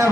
धर्मान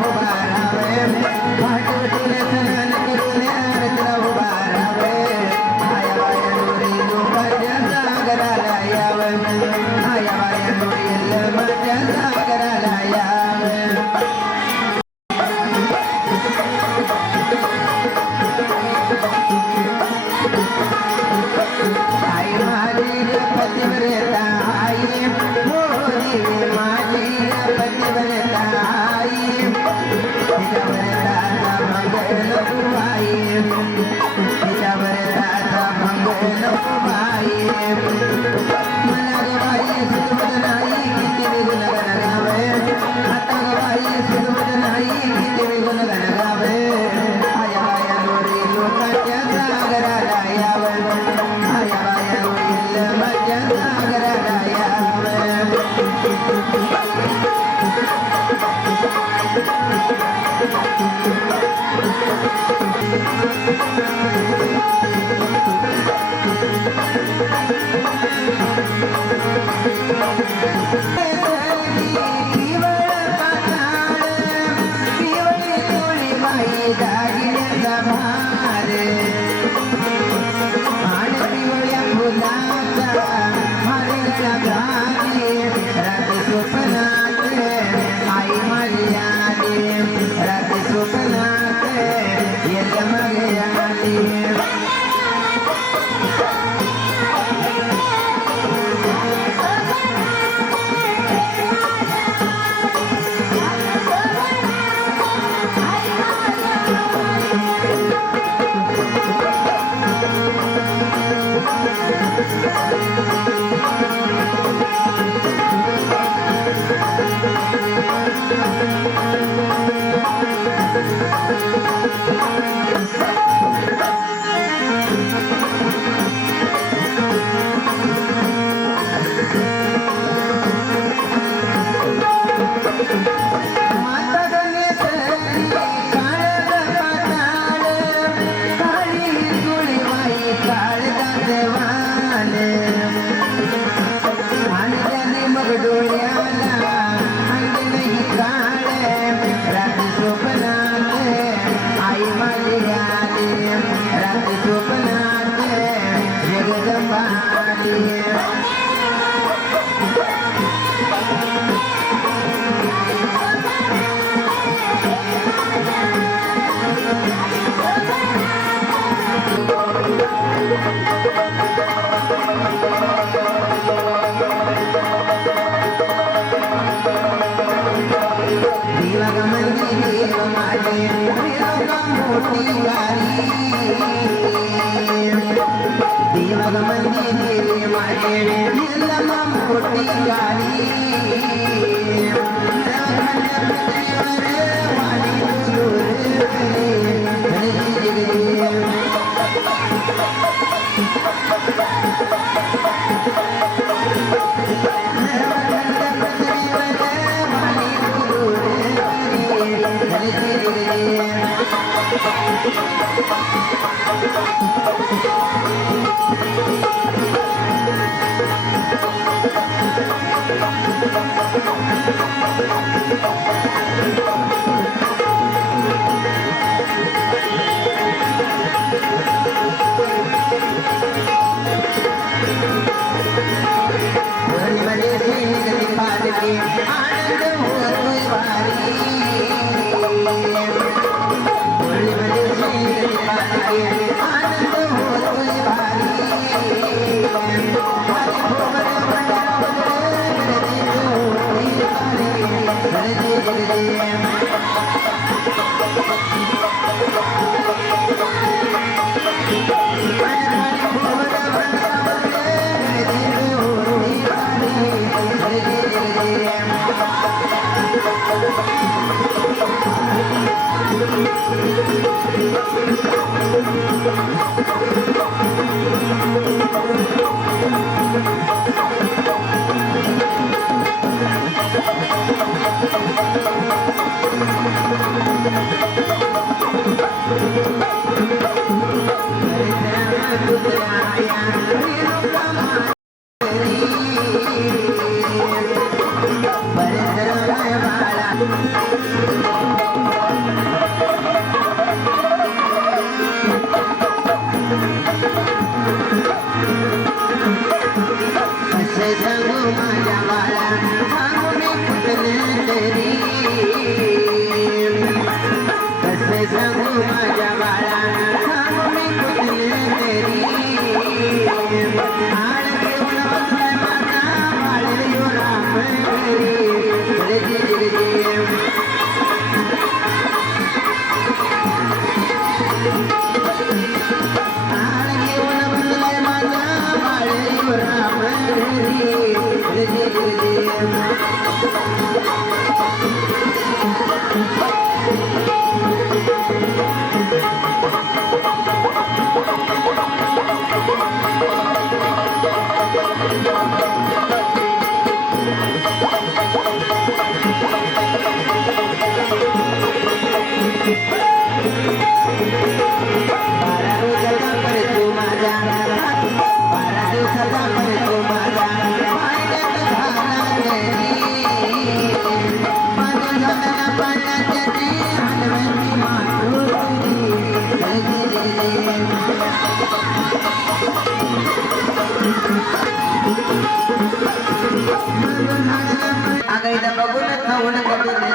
आईला बघून खाऊन कबुले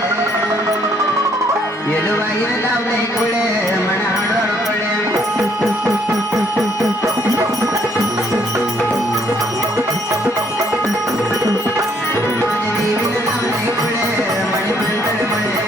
येलवाईला लावले कुळे म्हणा हळूहळू पळे माझ्या देवीला लावले कुळे म्हणे मंडळ म्हणे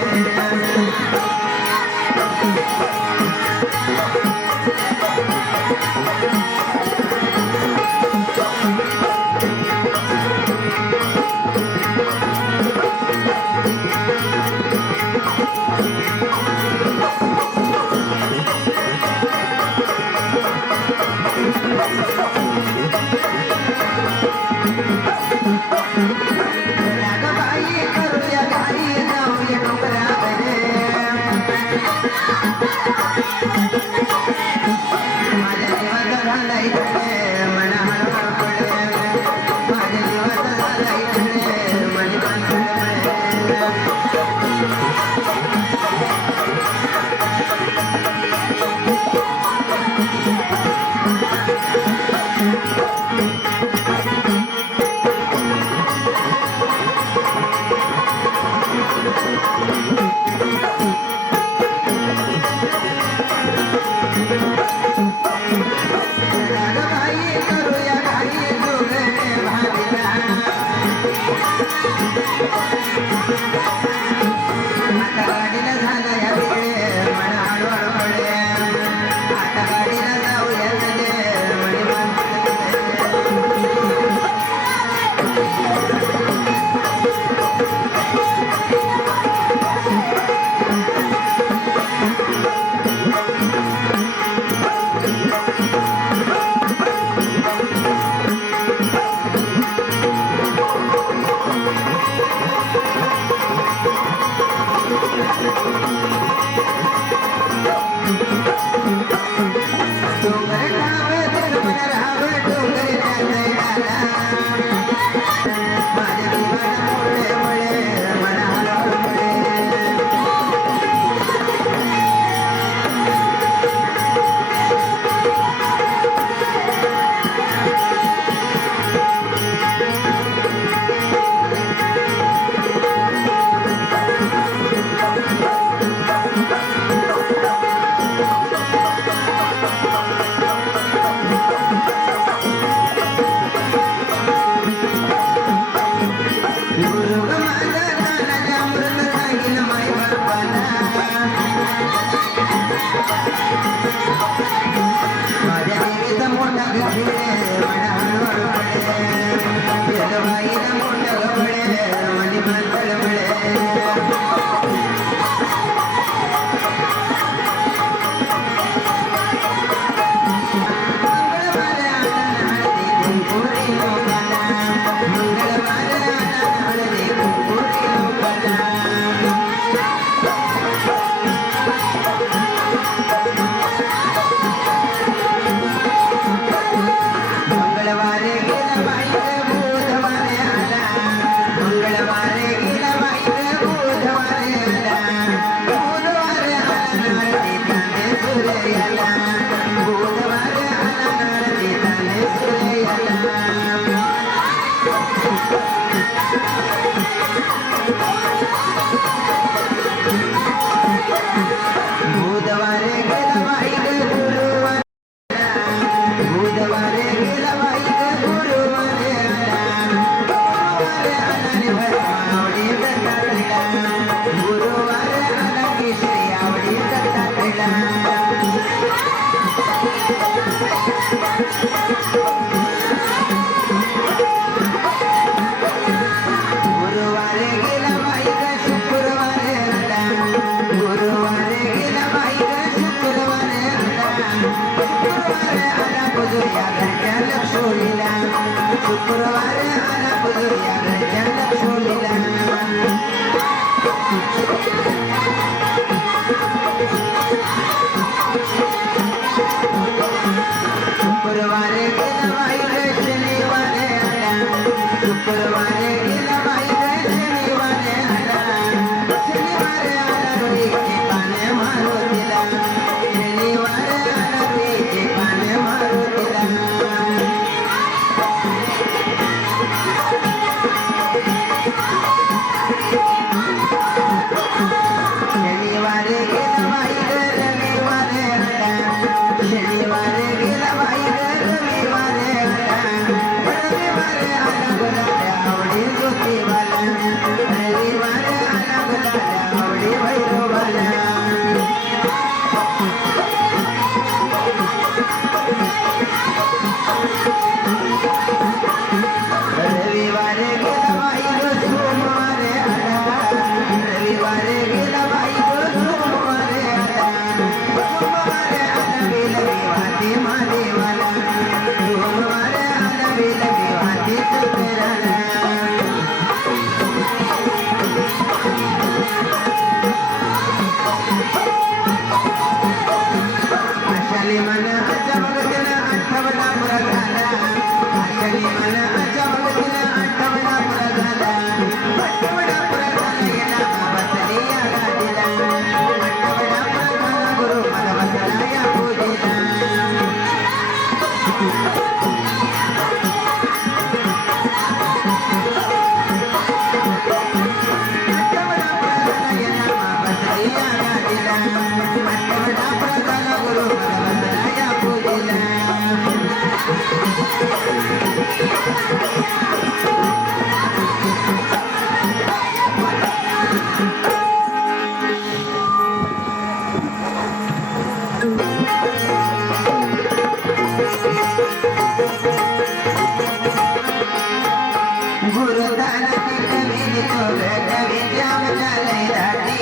गुरुदान कवी तो कवी जाम चले दाटी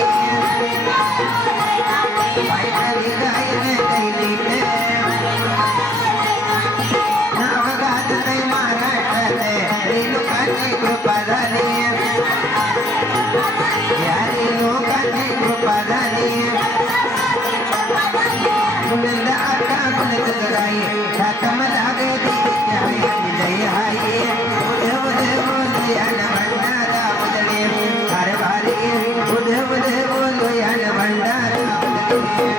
पायरी गायन कैली पे नावगात नाही महाराष्ट्रात रेणुकाची कृपा झाली यारी लोकांची कृपा झाली बुलंद आका बुलंद गाई ठाकम लागे देवीच्या आई जय आई उधव देव यान भंडारा उदले हर भारी उधव देव यान भंडारा उदले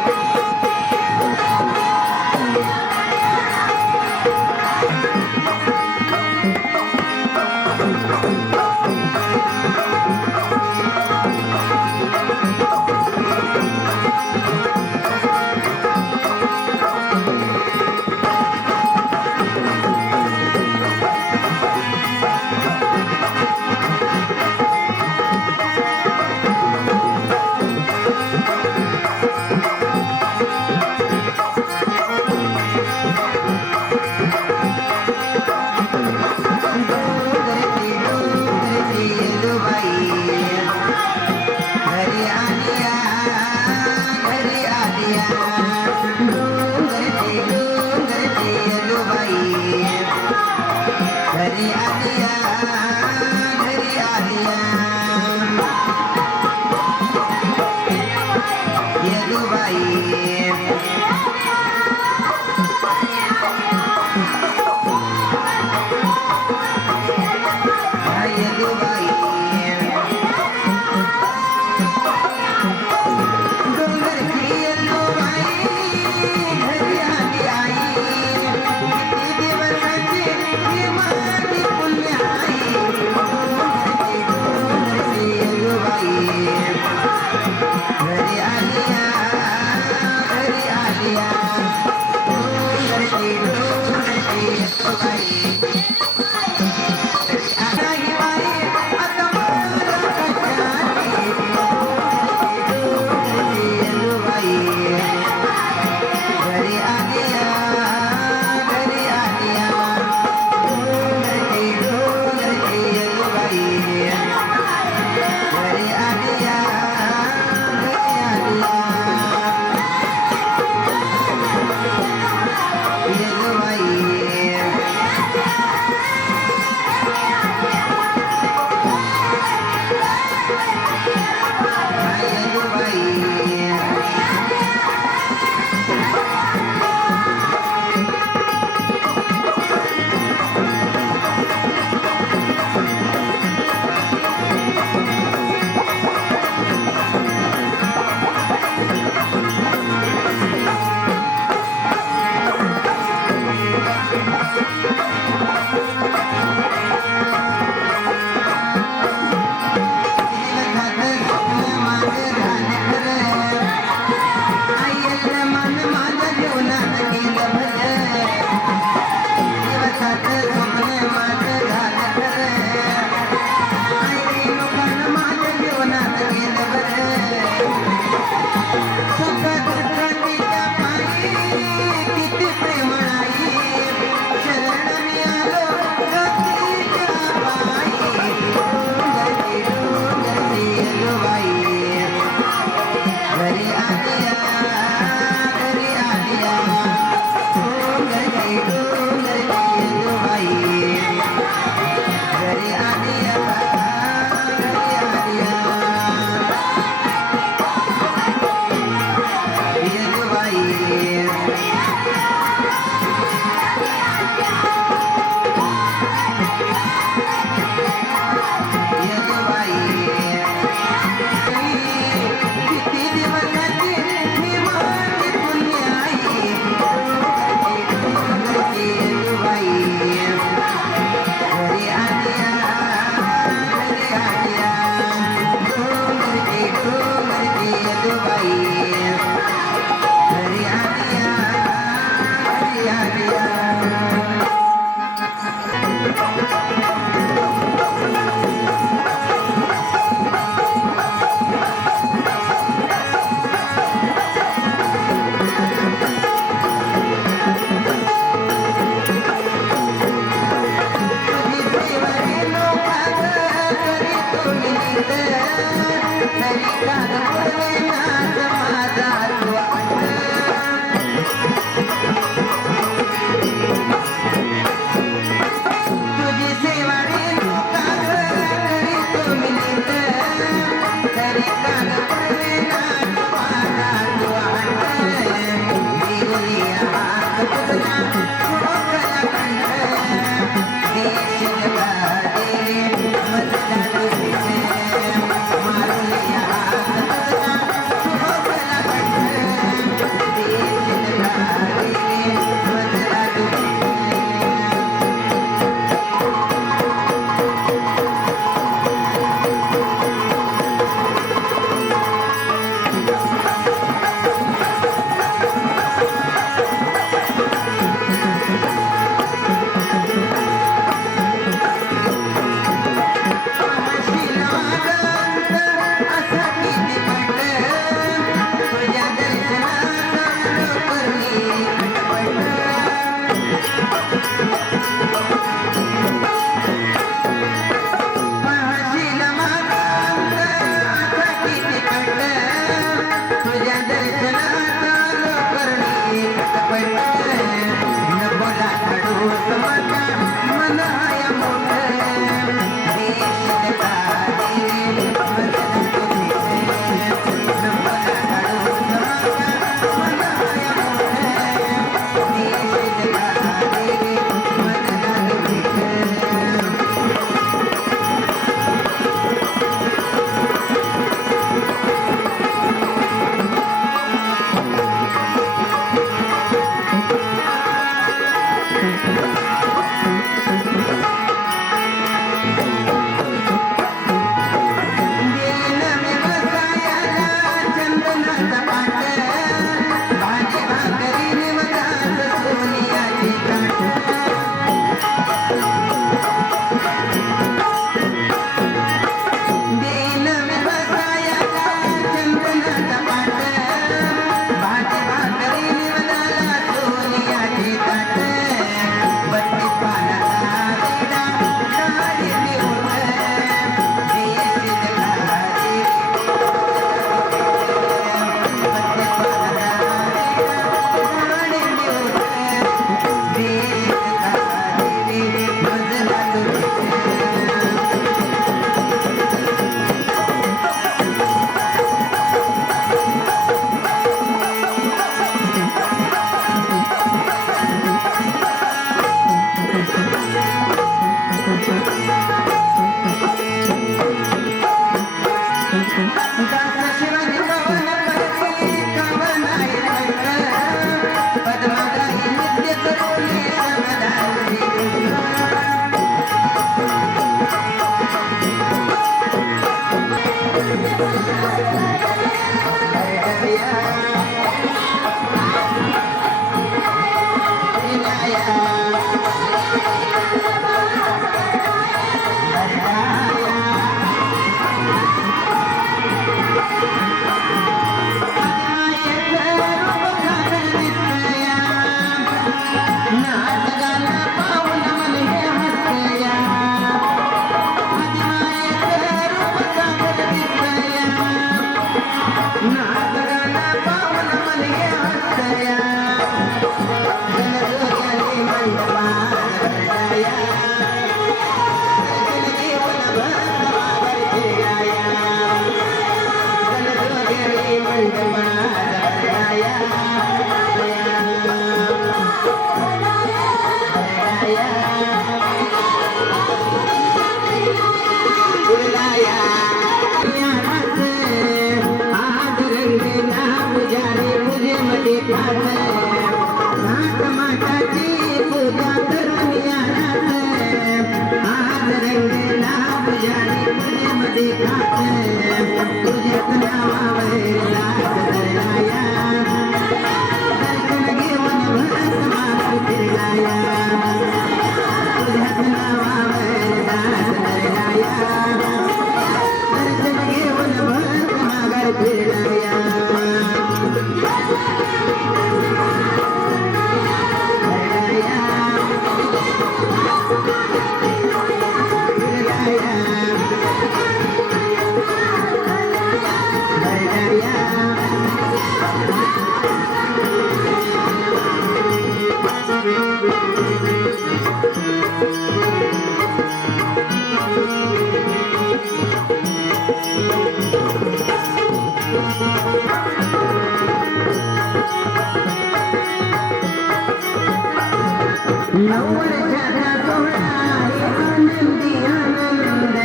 9 वर्षाचा सोहळा आहे आनंदी आनंद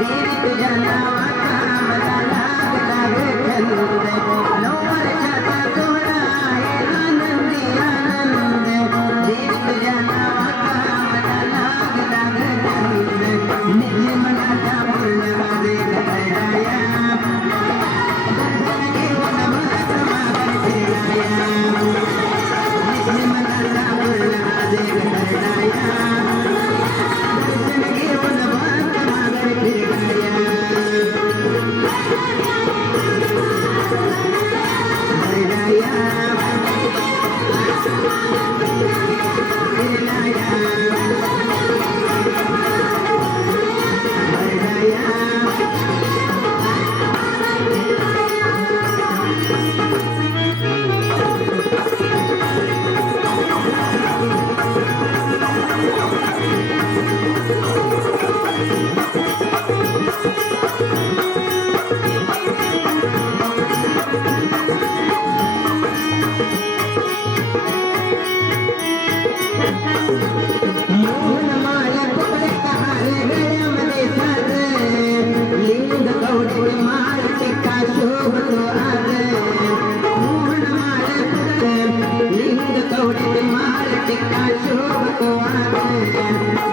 देवी तुझ्या नावाचा मला लागला ग छंद 9 वर्षाचा सोहळा आहे आनंदी आनंद देवी तुझ्या नावाचा मला लागला ग छंद निज मनाचा पूर्ण माझे गडया दर्शन घेऊन भक्त मागे फिराया निज मनाचा पूर्ण माझे गडया दर्शन घेऊन भक्त मागे फिराया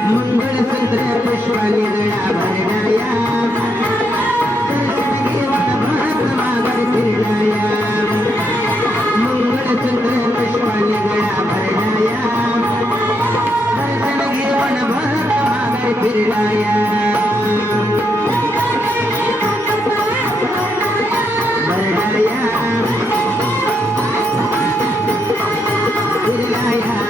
मंगळसूत्र पुष्पाने गळा भरणाया दर्शन घेऊन भक्त मागे फिरणाया मंगळसूत्र पुष्पाने गळा भरणाया दर्शन घेऊन भक्त मागे फिरणाया भरणाया फिरणाया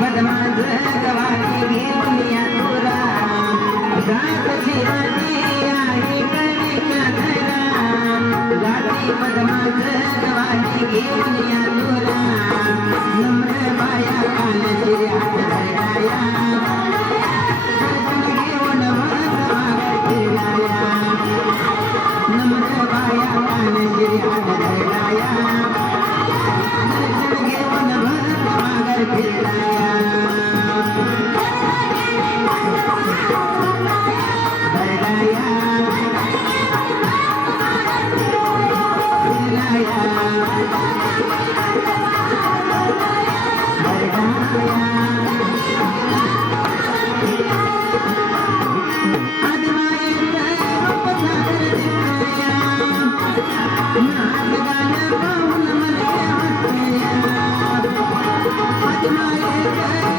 पद्माज गवाती घेऊन या तुरा गात शिवाजी आहे कणिका धरा गाती पद्माज गवाती घेऊन या तुरा नम्र बाया कान शिर्या धराया दर्शन घेऊन भक्त मागे फिराया नम्र बाया कान शिर्या धराया दर्शन घेऊन भक्त मागे फिराया Admire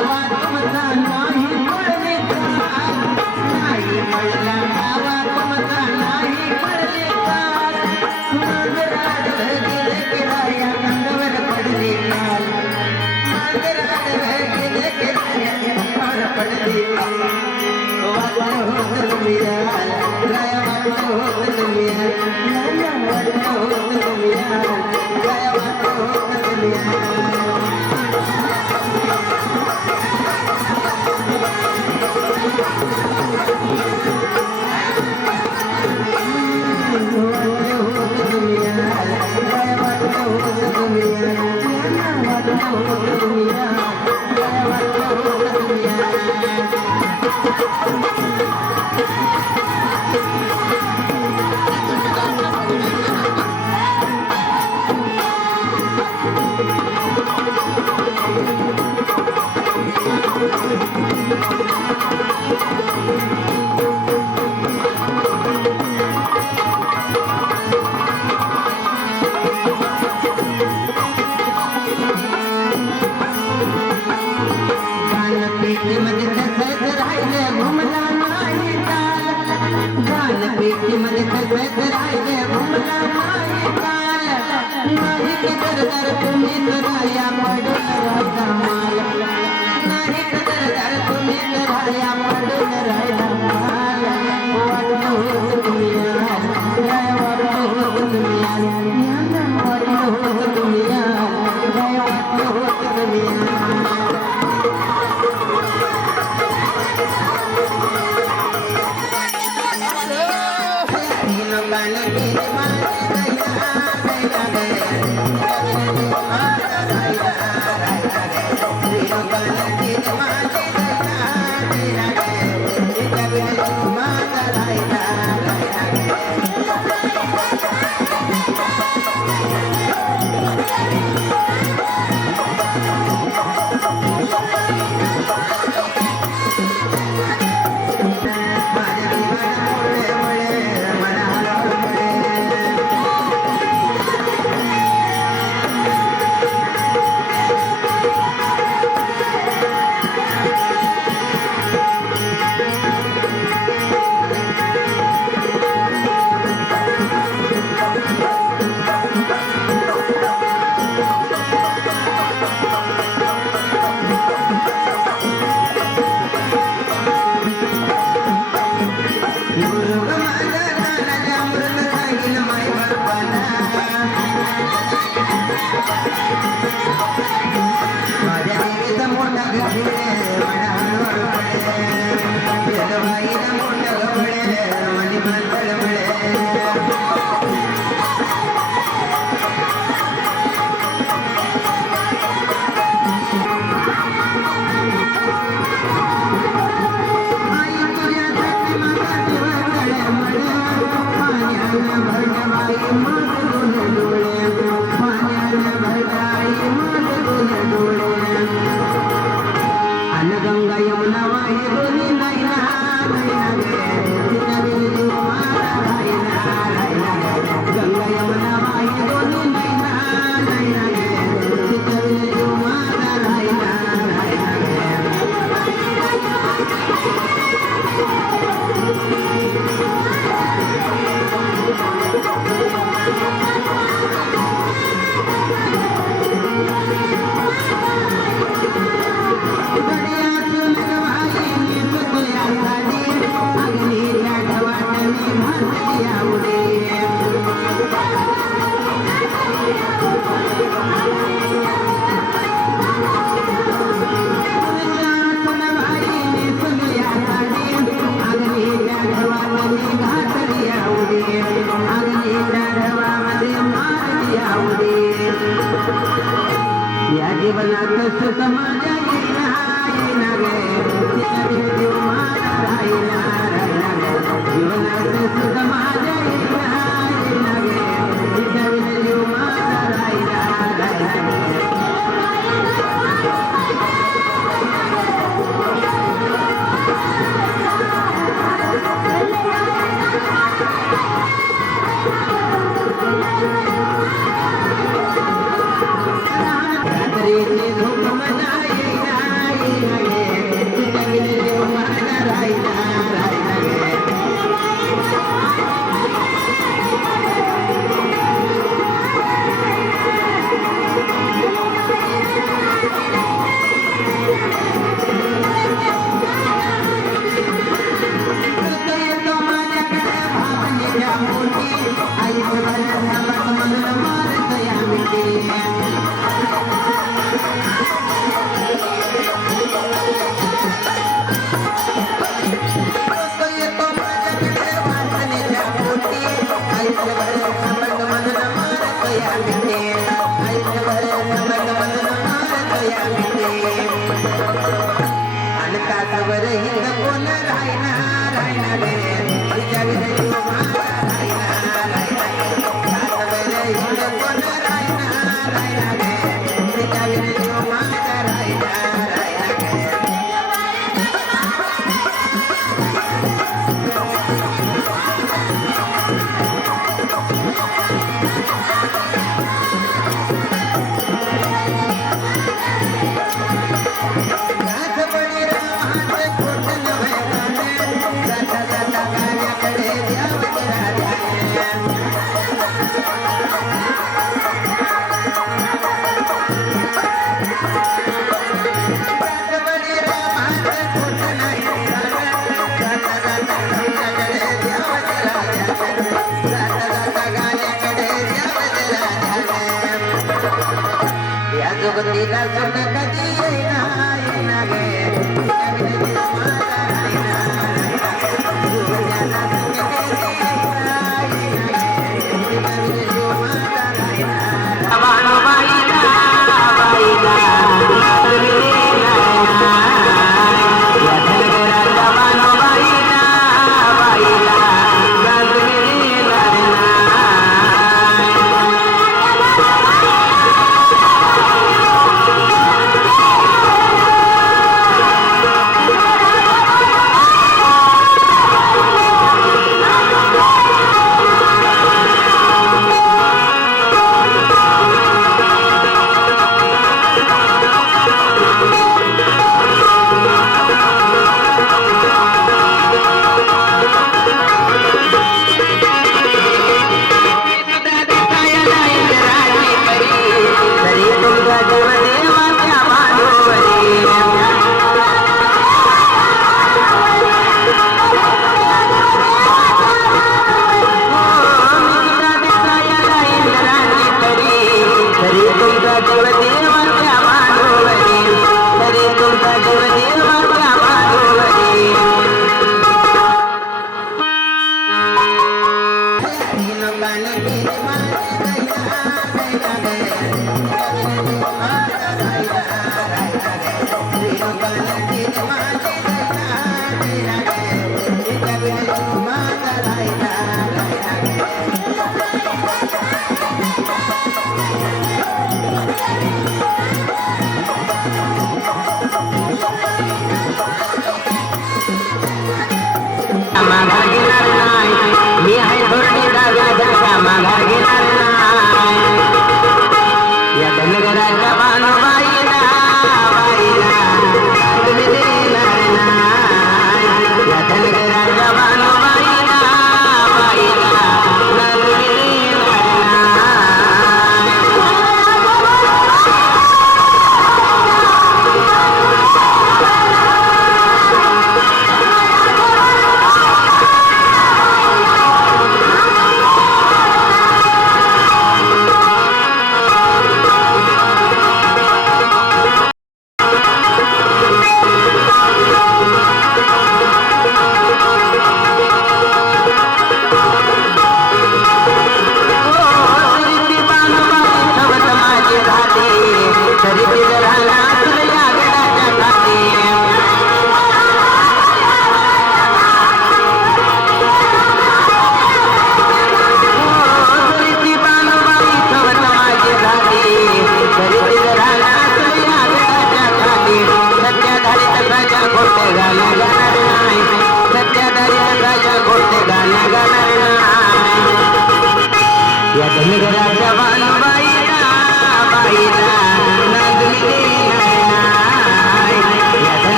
नावा तुमचा नाही पडले नाही पडला नावा तुमचा नाही पडले मांजराड गेले किराया अंगावर पडले काल मांजराड गेले किराया अंगावर पडले वाटलं होतं तुम्ही याल गाया वाटलं होतं तुम्ही याल वाटलं होतं तुम्ही याल गाया वाटलं होतं तुम्ही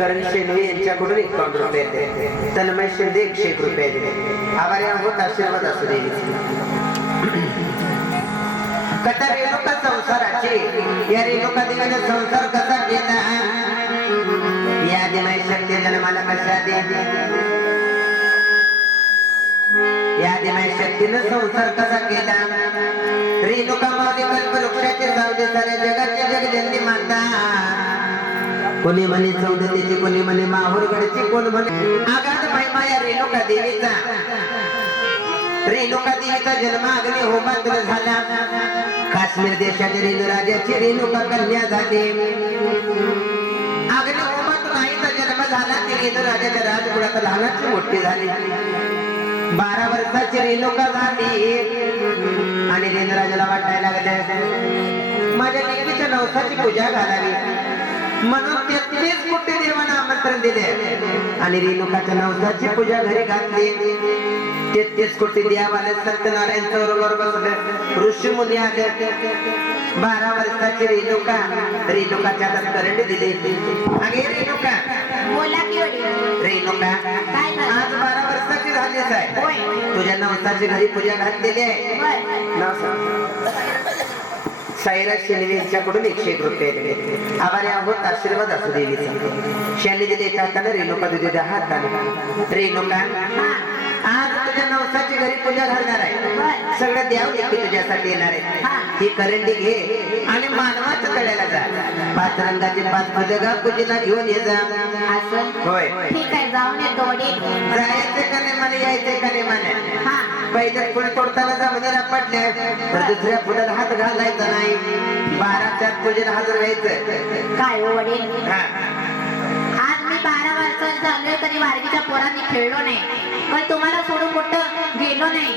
करण शेंडे यांच्याकडून 51 रुपये दिले. तन्मय शिंदे 101 रुपये दिले. आभारी आहोत. आशीर्वाद असू दे. वर्षाची या रेणुका देवीने संसार कसा केला या दिमाई शक्ती जन्माला कशा दे या दिमाई शक्तीनं संसार कसा केला रेणुका माऊली कल्पवृक्षाचे सावली साऱ्या जगाची जगजननी माता कोणी म्हणे चौदतीची कोणी म्हणे माहूरगडची कोण म्हणे आगाध महिमा या रेणुका देवीचा जन्म अग्नी होमात झाला काश्मीर देशाच्या रेणुराजाची रेणुका कन्या झाली अग्नी होमातून आईचा जन्म झाला ती रेणुराजाच्या राजकुळात लहानाची मोठी झाली 12 वर्षाची रेणुका झाली आणि रेणुराजाला वाटायला लागले माझ्या लेकीच्या नवसाची पूजा घालावी म्हणून 33 कोटी देवांना आमंत्रण दिले आणि रेणुकाच्या नवसाची पूजा घरी घातली 33 कोटी देवाने सत्यनारायण चौरवर बसले ऋषी मुनी आले 12 वर्षाची रेणुकाच्या हातात करंडी दिली अगे रेणुका बोला की वडील रेणुका काय झालं? आज 12 वर्षाची झालीच आहे होय. तुझ्या नवसाची घरी पूजा घातलेली आहे साईरा शेणवीच्याकडून 101 रुपये दिले आभारी आहोत आशीर्वाद असू देवीचा शेणी दिले एका हाताने रेणुका दिले हाताने रेणुका आज तुझ्या नवसाची घरी पूजा घालणार आहे सगळं द्याव लेखी तुझ्यासाठी येणार आहे ही करंडी घे आणि मानवाच्या तळ्याला जा 5 रंगाची 5 फुलं पूजेला घेऊन ये जा असं होय ठीक आहे जाऊन येतो वडील जायचे का नाही म्हणे यायचे का नाही म्हणे पहिले फुल तोडताना जमिनीला पडले तर दुसऱ्या फुलाला हात घालायचा नाही 12च्या पूजेला हजर व्हायचं काय हो वडील हा आज मी 12 वर्षात झालोय कधी वारगीच्या पोरांनी खेळलो नाही पण तुम्हाला सोडून कुठं गेलो नाही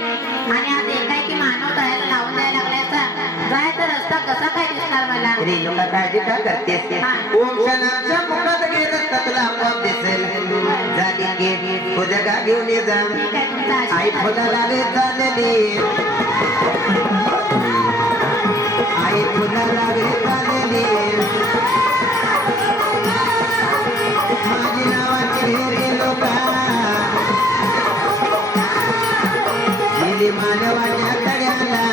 आणि आज एकाएकी मानव तळ्याला लावून द्यायला लागल्याचा जायचा रस्ता कसा काय दिसणार मला रेणुका काळजी का करतेस ओम शनाच्या मुखात गे रस्ता तुला आपोआप दिसेल झाली की पूजा का घेऊन ये जा ठीक आहे तुमचा आई आशीर्वाद. फुला लागत झालेली आई फुला लागत झालेली माझी नावाची रेणुका गेली मानवाच्या तळ्याला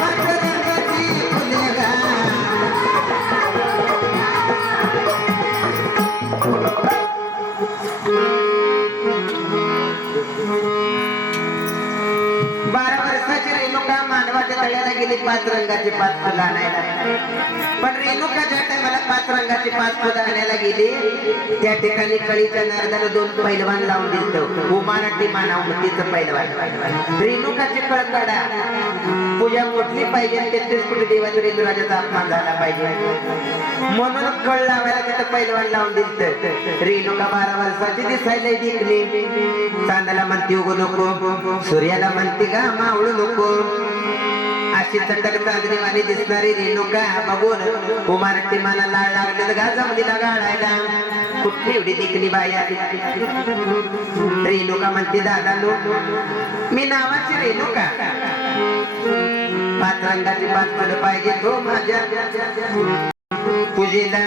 पांडुरंगाची फुले गा मानवाच्या तळ्याला गेली 5 रंगाची 5 फुलं आणायला पण रेणुका ज्या टायमाला 5 रंगाची 5 फुलं आणायला गेली त्या ठिकाणी कळीच्या नारदाला 2 पैलवान लावून दिलत उमानाटी मानावतीचं पैलवान रेणुकाची कळ काढा पूजा मोठली पाहिजे 33 कोटी देवाच्या रेणुराजाचा अपमान झाला पाहिजे म्हणून कळ लावायला तिथं पैलवान लावून दिलत रेणुका 12 वर्षाची दिसायला दिखली चांदाला म्हणती उगू नको सूर्याला म्हणती गा मावळू नको अशी चटक चांदणीवाणी दिसणारी रेणुका बघून उमारटी मला लाळ लागले गा जमलीला गाळायला कुठली एवढी दिखली बाई आली रेणुका म्हणते दादा नो मी नावाची रेणुका 5 रंगाची 5 फुलं पाहिजे तो माझ्या पूजेला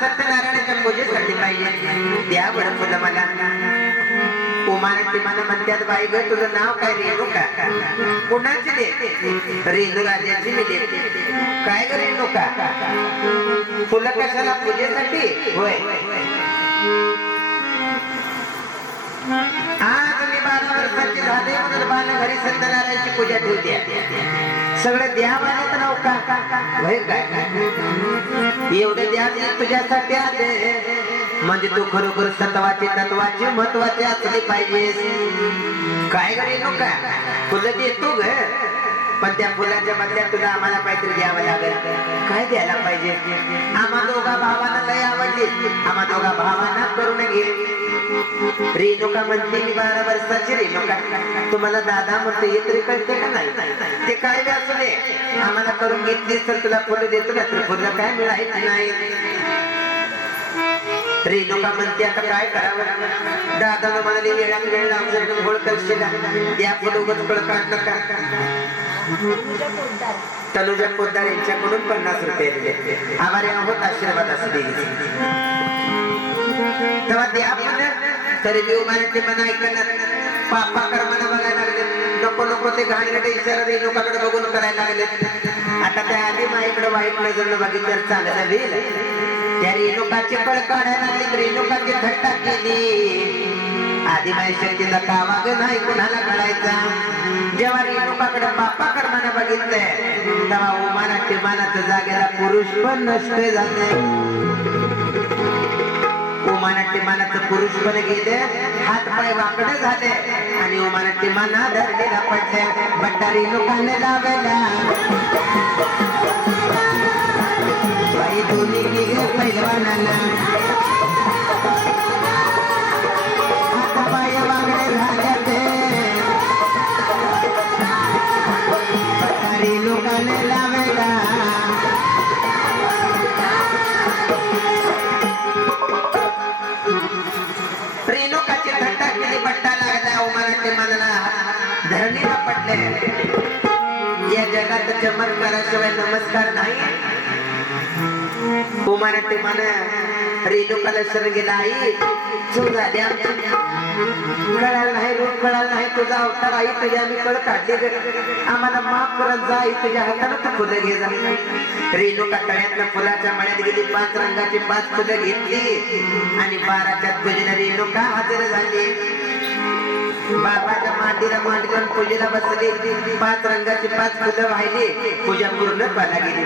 सत्यनारायणाच्या पूजेसाठी पाहिजे द्या बरं फुलं मला उमारटी मला म्हणतात बाई ग तुझं नाव काय रेणुका कुणाची दे रेणुराजाची मी देते काय ग रेणुका फुलं कशाला पूजेसाठी होय आज मी 12 वर्षाची झाले म्हणून बाला घरी सत्यनारायणची पूजा ठेवते सगळे द्यावाले तर नौका होय काय एवढे द्या तुझ्यासाठी आले म्हणजे तू खरोखर सत्वाची तत्वाची महत्वाची असली पाहिजे काय ग रेणुका फुलं देतो ग पण त्या फुलाच्या बदल्यात तुला आम्हाला काहीतरी द्यावं लागेल काय द्यायला पाहिजे आम्हा दोघा भावांना लय आवडली आम्हा दोघा भावांना करून घे रेणुका म्हणते मी 12 वर्षाची रेणुका तुम्हाला दादा म्हणते हे तरी कळते का नाही ते काय बी असू दे आम्हाला करून घेतली तर तुला फुलं देतो ना तर फुलं काय मिळायची नाही रेणुका म्हणते आता काय करावं. दादानं म्हणाले वेळात वेळ लावून घोळ करशील त्या पुढं कळ काढ नका. तनुजा पोद्दार यांच्याकडून 50 रुपये दिले. आभारी आहोत, आशीर्वाद असू दे. तेव्हा द्या पण तरी मी उभारते मन ऐकणार. पापा कर्माला बघायला लागले. नको नको ते घाणगटे इशारा रेणुकाकडे बघून करायला लागले. आता त्या आधी माईकडे वाईट नजरनं बघितलं चांगलं होईल. त्या रेणुकाची कळ काढायला लागली. रेणुकाची थट्टा केली. आधी माई शक्तीचा कावाग नाही कुणाला कळायचा. जेव्हा रेणुकाकडे बाप्पा कर्माने बघितलंय तेव्हा उमानाच्या जागेला पुरुष पण नष्ट झाले. उमानाट्यमानाचं पुरुष पण गेले. हात पाय वाकडे झाले आणि उमानाट्यमाना धरलेला पडले. बट्टा रेणुकाने लावला बाई दोन्ही निघे पैलवानाला. हात पाय वाकडे झाले ते बट्टा रेणुकाने लावला. रेणुकाची थट्टा केली. बट्टा लागला. उमानाट्य मनाला धरणीला पडले. या जगात चमत्काराशिवाय नमस्कार नाही. उमानाट्य मन रेणुकाला शरण गेला. आई चूक झाली आमची. कळाल नाही रूप कळाल नाही तुझा अवतार. आई तुझी आम्ही कळ काढली. आम्हाला माफ करत जा. आई तुझ्या हाताला तू फुलं घे जा. रेणुका तळ्यातल्या फुलाच्या मळ्यात गेली. 5 रंगाची 5 फुलं घेतली आणि 12च्या पूजेला रेणुका हजर झाली. बाबाच्या मांडीला पूजेला बसली. 5 रंगाची 5 फुलं वाहिली. पूजा पूर्ण पाला गेली.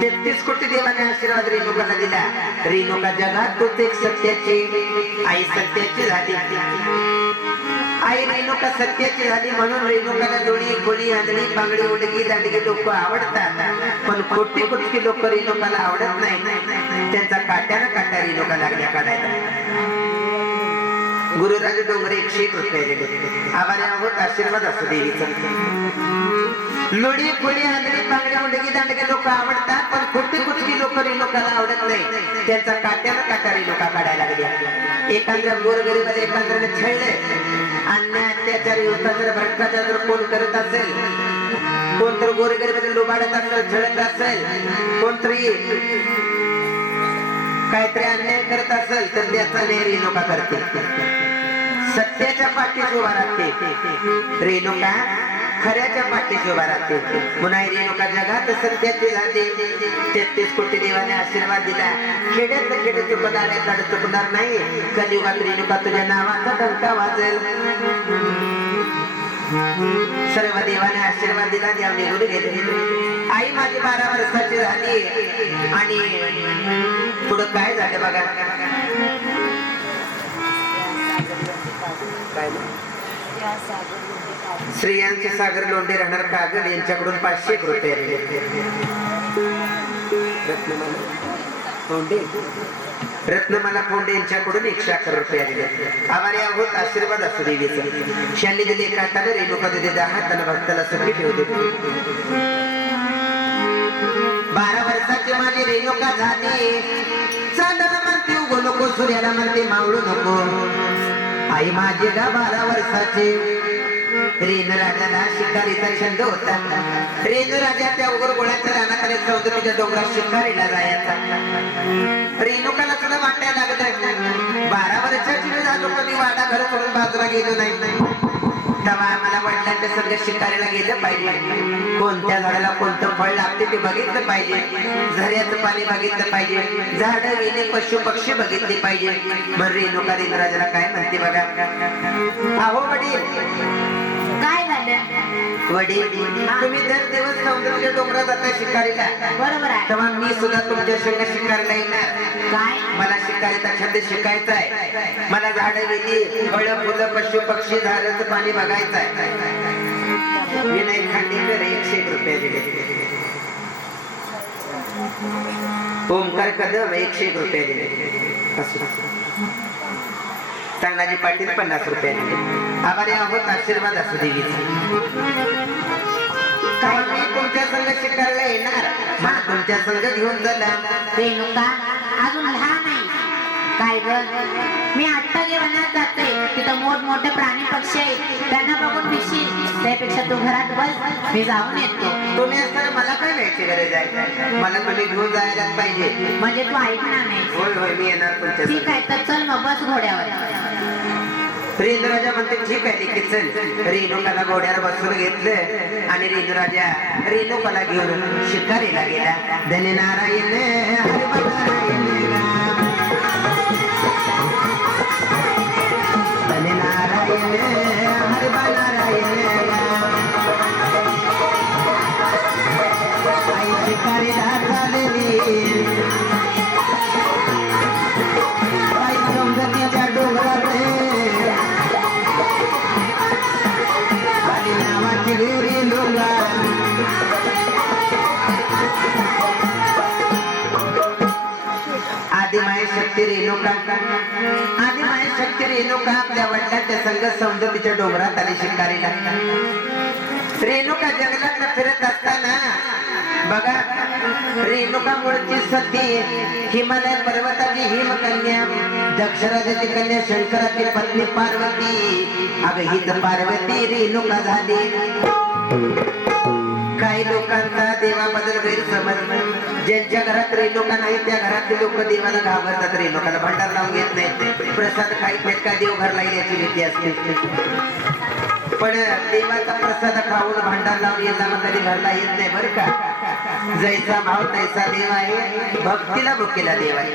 33 कोटी देवाने आशीर्वाद रेणुकाला दिला. रेणुका जगात तोच एक सत्याची आई सत्याची झाली. आई रेणुका सत्याची झाली म्हणून रेणुकाला जोडी खोली आंधळी बांगडी उडगी दांडगी लोक आवडतात. पण कोटी कोटी लोक रेणुकाला आवडत नाही. त्यांचा काट्यानं काट्या रेणुका लागल्या काढायला. गुरुराज डोंगरे 101 रुपये दिले. आभारी आहोत, आशीर्वाद असू देवीचा. लोडी खोली आंधळी बांगडी उडगी दांडगी लोक आवडतात. पण कोटी कोटी लोक रेणुकाला आवडत नाही. त्यांचा काट्यानं काट्या रेणुका काढायला लागल्या. एखाद्या गोरगरीबाला एखाद्याने छळले अन्याय अत्याचार जर भ्रष्टाचार जर कोण करत असेल, कोण तर गोरगरीबाला लुबाडत असेल, छळत असेल, कोणतरी काहीतरी अन्याय करत असेल तर त्याचा न्याय रेणुका करते. सत्याच्या पाठीशी उभा राहते. रेणुका खऱ्याच्या पाठीशी उभा राहते. पुन्हा रेणुका जगात सत्याची झाली. 33 कोटी देवाने आशीर्वाद दिला. खेड्यातलं खेडे चुकणार आहे, तड चुकणार नाही. कलियुगात रेणुका तुझ्या नावाचा डंका वाजेल. सर्व देवाने आशीर्वाद दिला. देव निघून गेले. आई माझी 12 वर्षाची झाली आणि पुढं काय झालं बघा. श्रेयांचे सागर लोंढे राहणार कागल यांच्याकडून 501 रुपये. रत्नमाला फोंडे यांच्याकडून 111 रुपये दिले. आभारी आहोत, आशीर्वाद असू देवीचा. शाली दिली एका हाताने रेणुका दिली 10 हाताने भक्ताला सगळी ठेवू दे. 12 वर्षाची माझी रेणुका झाली. चांदला म्हणते उगो नको, सूर्याला म्हणते मावळू नको. आई माझी गा 12 वर्षाची. रेणू राजाला शिकारीचा छंद होता. रेणू राजा त्या उघड गोळ्याच्या रानाकडे सौंदर्याच्या डोंगरात शिकारीला जायचा. रेणुकाला तुला वाटायला लागलं 12 वर्षाची मी झालो, कधी वाडा घर सोडून बाजूला गेलो नाही. तेव्हा आम्हाला वडिलांच्या संग शिकारीला गेलं पाहिजे. कोणत्या झाडाला कोणतं फळ लागते ते बघितलं पाहिजे. झऱ्याचं पाणी बघितलं पाहिजे. झाडं वेली पशु पक्षी बघितले पाहिजे. मग रेणुका रेणुराजाला काय म्हणते बघा. अहो वडील, काय झालं वडील तुम्ही दर दिवस सौंदर्य डोंगरात जाता शिकारीला. बरोबर आहे. तेव्हा मी सुद्धा तुमच्या संग शिकारीला येणार. काय मला शिकारीचा छंद शिकायचा आहे. मला झाडं वेली फळं फुलं पशु पक्षी झाडाचं पाणी बघायचं आहे. विनय खांडेकर 101 रुपये दिले. ओमकार कदम 101 रुपये दिले. तानाजी पाटील 50 रुपये दिले. आभारी आहोत, आशीर्वाद असू देवीचा. काय मी तुमच्या संग शिकायला येणार. तुमच्या संग घेऊन चला. रेणुका अजून लहान आहे. काय ग मी अट्टागे वनात जाते तिथं मोठमोठे प्राणी पक्षी आहेत त्यांना बघून भिशील त्यापेक्षा तू घरात बस मी जाऊन येतो. तुम्ही असताना मला काय व्हायची गरज आहे? मला तुम्ही घेऊन जायलाच पाहिजे. म्हणजे तू ऐकणार नाही. होय होय मी येणार तुमच्या. ठीक आहे तर चल मग बस घोड्यावर. रेणुराजा म्हणते ठीक आहे की चल. रेणुकाला घोड्यावर बसून घेतलं आणि रेणुराजा रेणुकाला घेऊन शिकारीला गेला. धन नारायण हर नारायण धन नारायण हर नारायण आई शिकारीला चालली आई समजतीच्या डोंगरात आणि नावाची गोरी लोंगा आदिमाय शक्ती रेणुका आदिमाय शक्ती रेणुका आपल्या वडिलांच्या संग सौंदर्याच्या डोंगरात आली शिकारीला. रेणुका जंगलात फिरत असताना बघा रेणुका मूळची सती हिमालय पर्वताची हिमकन्या दक्षराजाची कन्या शंकराची पत्नी पार्वती. अगं हीच पार्वती रेणुका झाली. काही लोकांचा देवाबद्दल गैरसमज ज्यांच्या घरात रेणुका नाही त्या घरातले लोक देवाला घाबरतात. रेणुकाला भंडार लावून घेत नाहीत. प्रसाद खाईत नाहीत का देव घरला येण्याची भीती असते. पण देवाचा प्रसाद खाऊन भांडार लावून येता मग कधी घरला येत नाही बरं का. जैसा भाव तैसा देव आहे. भक्तीला भुकेला देव आहे.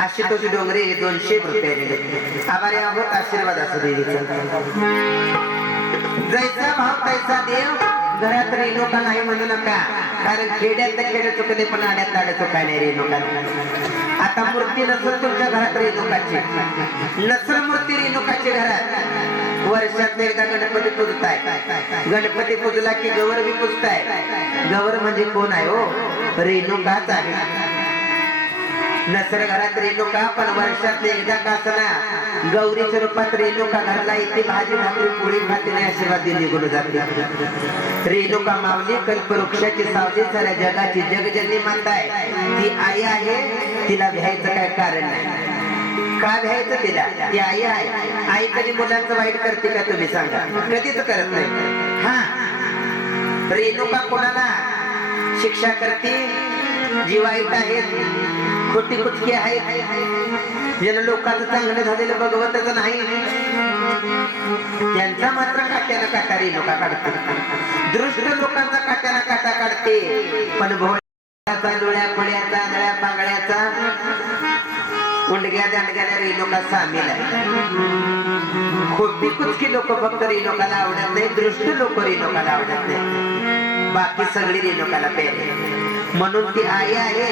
आशुतोष डोंगरे 200 रुपये दिले. आभारी आहोत. आशीर्वाद असो देवीचा. जैसा भाव तैसा देव. घरात रेणुका नाही म्हणू नका कारण खेड्यात खेड्या चुकले पण आड्यात आड्या चुकाय नाही रेणुका. आता मूर्ती नसेल तुमच्या घरात रेणुकाची नसर मूर्ती रेणुकाची घरात वर्षात एकदा गणपती पूजताय. गणपती पूजला की गवर बी पूजताय. गवर म्हणजे कोण आहे हो? रेणुकाच आहे. नसर घरात रेणुका पण वर्षात एकदा कासना गौरीच्या रूपात रेणुका घरला येते. भाजी भाकरी पोळी खाते आशीर्वाद दिली गुरु जाते. रेणुका मावली कल्पवृक्षाची सावली साऱ्या जगाची जगजननी माता आहे. ती आई आहे. तिला भ्यायचं काय कारण नाही. का भ्यायचं तिला? ती आई आहे. आई कधी मुलांचं वाईट करते का तुम्ही सांगा? कधीच करत नाही. हा रेणुका कोणाला शिक्षा करते? जी वाईट आहेत खोटी कुचकी आहेत ज्यांना लोकांचं चांगलं झालेलं बघवतच नाही त्यांचा मात्र काट्यानं काटा रेणुका काढते. दृष्ट लोकांचा काट्यानं काटा काढते. पण भोळ्याचा डोळ्या खोड्याचा आंधळ्या पांगळ्याचा उंडग्या दांडग्याला रेणुका सामील आहे. खोटी कुचकी लोक फक्त रेणुकाला आवडत नाही. दृष्ट लोक रेणुकाला आवडत नाही. बाकी सगळी रेणुकाला प्यारे. म्हणून ती आई आहे.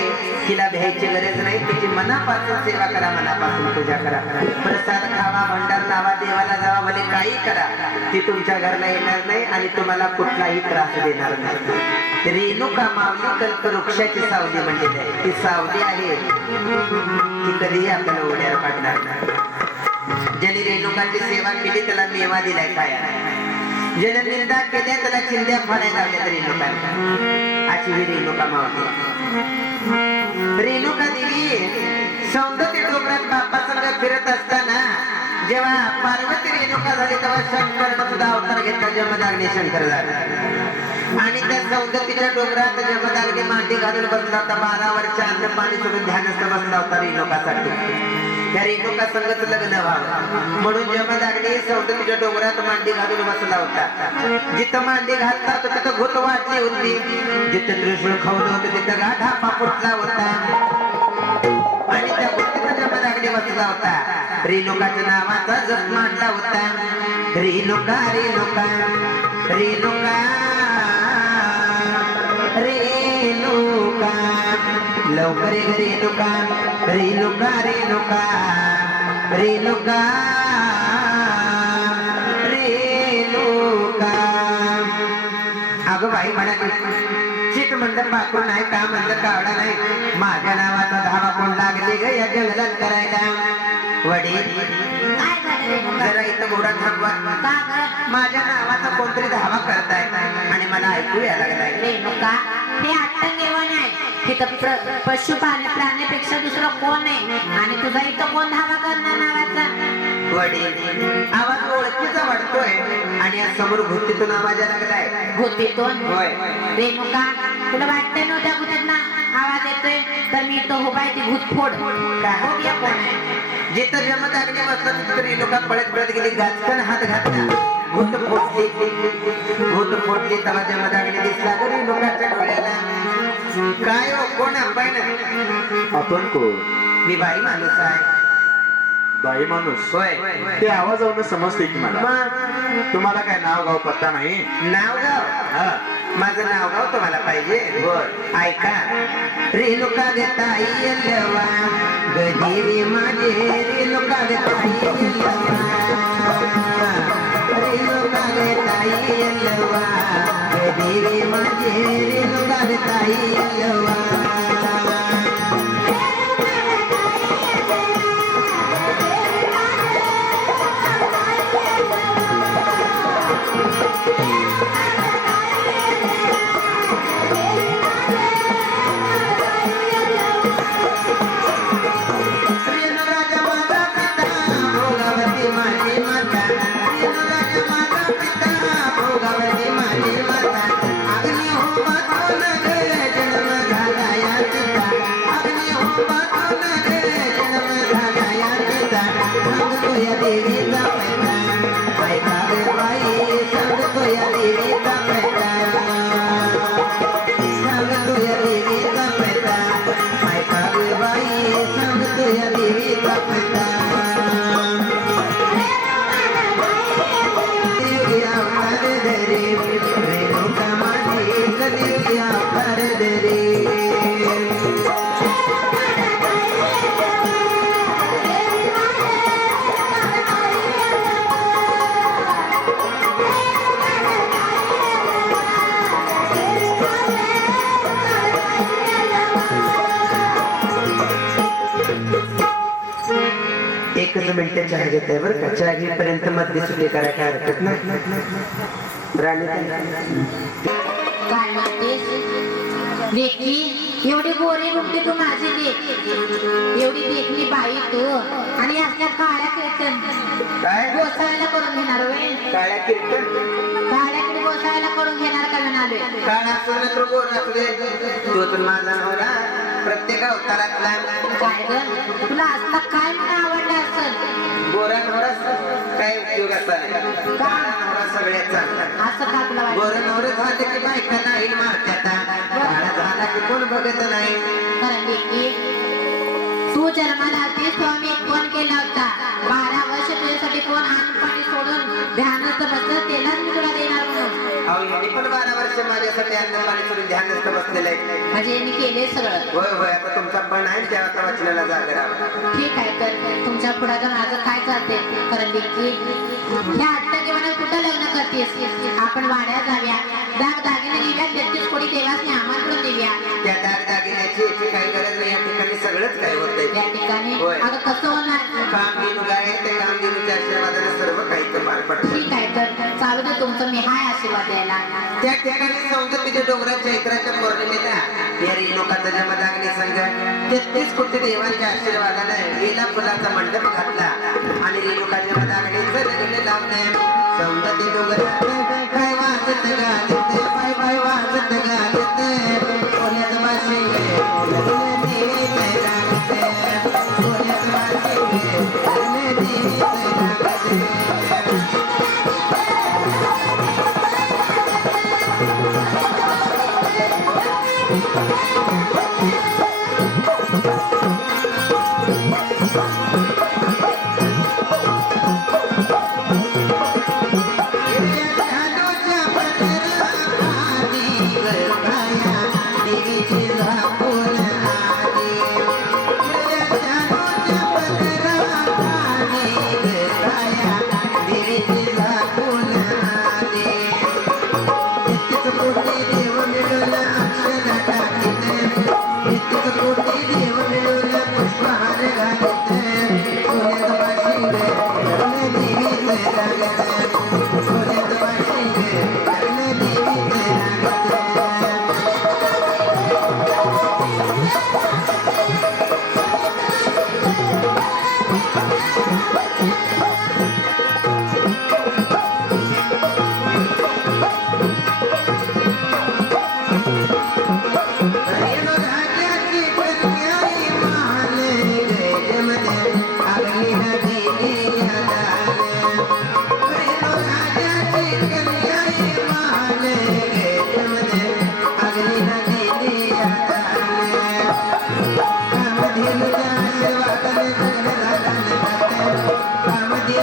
तिला भ्यायची गरज नाही. तिची मनापासून सेवा करा. मनापासून पूजा करा. प्रसाद खावा भंडार लावा देवाला जावा भले काही करा. ती तुमच्या घरला येणार नाही आणि तुम्हाला कुठलाही त्रास देणार नाही. रेणुका मावली कल्पवृक्षाची सावली म्हणलेली आहे. ती सावली आहे ती कधीही आपल्याला ओढ्यावर काढणार नाही. ज्यांनी रेणुकाची सेवा केली त्याला मेवा दिलाय खायला. ज्याने निंदा केल्या त्याला चिंध्या फाडायला लावल्या रेणुका. अशी ही रेणुका मावली. रेणुका देवी सौंदर्य डोंगरात बाप्पा संग फिरत असताना जेव्हा पार्वती रेणुका झाली तेव्हा शंकरनं सुद्धा अवतार घेतला. जमदाग्नी शंकर झाला आणि त्या सौंदर्याच्या डोंगरात जमदाग्नी मांडी घालून बसला होता. 12 वर्ष अन्न पाणी सोडून ध्यानस्थ बसला होता रेणुकासाठी. त्या रेणुका संगत लग्न व्हावं म्हणून जमदाग्नी सौंदर्याच्या डोंगरात मांडी घालून बसला होता. जिथं मांडी घालता होता तिथं घुत वाटली होती. जिथं त्रिशूळ खवलं होतं तिथं गाठा पापुटला होता आणि त्या गोष्टीचा जमदाग्नी बसला होता. रेणुकाच्या नावाचा जप मांडला होता. रेणुका रेणुका रेणुका रेणुका लवकर रेणुका रेणुका रेणुका रेणुका रेणुका. अगं बाई म्हणाली चिट म्हणलं पाकून नाही का म्हणलं कावडा नाही. माझ्या नावाचा धावा कोण लागले ग या जंगलात करायला. वडील जरा इथं घोडा थांबवा. माझ्या नावाचा कोणतरी धावा करताय आणि मला ऐकू यायला लागलाय. रेणुका हे अट्टंगेवन आहे. इथं पशु प्राण्यापेक्षा दुसरं कोण आहे आणि तुझा इथं कोण धावा करणार नावाचा? वडील आवाज ओळखीचा वाटतोय आणि आज समोर भूतीतून आवाज यायला लागलाय. भूतीतून होय. रेणुका तुला वाटतंय ना त्या भूतातला आवाज येतोय तर मी तो उभा आहे ती भूतफोड बघूया कोण आहे. जिथं जमदाग्नी बसला तिथं रेणुका पळत पळत गेली. गाचकन हात घातला, भूत फोडली तेव्हा जमदाग्नी दिसला ग रेणुकाच्या डोळ्याला. काय हो कोण आपण? आपण कोण? मी बाई माणूस आहे. बाई माणूस? होय. ते आवाजावरून समजते की मला. मग तुम्हाला काय नाव गाव पत्ता नाही? नाव गाव? माझं नाव गाव तुम्हाला पाहिजे? बर. ऐका. रेणुका देता येलवा गदेवी माझे, रेणुका देता येलवा, रेणुका देता येलवा गदेवी माझे, रेणुका देता येलवा. एकच मिनिटं चहा घेत आहे बरं का. चहा घेईपर्यंत मधली सुटी करायला काय हरकत नाही. राणी काय म्हणतेस लेकी? एवढी गोरी रुपी तू माझी लेक, एवढी देखणी बाई तू आणि असल्या काळ्या कीर्तन काय गोसायला करून घेणार होय? काळ्या कीर्तन काळ्याकडे गोसायला करून घेणार का म्हणालोय? काळा असू तर गोर असू दे, तो तर माझा नवरा प्रत्येक अवतारातला. काय ग तुला असला काय म्हणून आवडलं असेल? गोरा नवरा काय उपयोगाचा नाही, काळा नवरा सगळ्यात चांगला. असं का तुला वाटतं? गोरा नवरे झाले की बायका नाही मारत्यात, काळा झाला की कोण बघत नाही. कारण लेकी तू जन्माला आलतीस तेव्हा मी फोन केला होता. 12 वर्ष तुझ्यासाठी कोण अन्न पाणी सोडून ध्यानच बसलं तेलाच मी तुला देणार म्हणून. अहो यांनी पण 12 वर्ष माझ्यासाठी अन्न पाणी सोडून ध्यान नसतं बसलेलं आहे. म्हणजे यांनी केले सगळं. होय होय. आता तुमचा पण आहे तेव्हा वाचलेला जागा राहा. ठीक आहे तर तुमच्या पुढे जाऊन माझं काय करते? कारण लेकी ह्या अट्टके म्हणून कुठं लग्न करतेस? आपण वाड्यात जाऊया, दागदागिने घेऊया, 33 कोटी देवासने आमंत्रण देऊया. त्या दागदागिन्याची याची काही गरज नाही. या ठिकाणी सगळंच काय होतंय. या ठिकाणी होय. अगं कसं होणार? कामधेनू काय आहे, ते कामधेनूच्या आशीर्वादाने सर्व काही तर पार पडतं. ठीक आहे तर चालू दे तुमचं, मी हाय आशीर्वाद द्यायला. त्या ठिकाणी सौंदर्य डोंगरात चैत्राच्या पौर्णिमेला या रेणुकाचा जमदाग्नी संघ 33 कोटी देवांच्या आशीर्वादाने वेला फुलाचा मंडप घातला आणि रेणुका जमदाग्नीचं लग्न लावले. सौंदर्य डोंगरात काय वाजत गाजत, पाय पाय वाजत गाजत, कोल्यात वाशिंगे कोल्यात देवीत लागत, कोल्यात वाशिंगे कोल्यात देवीत लागत.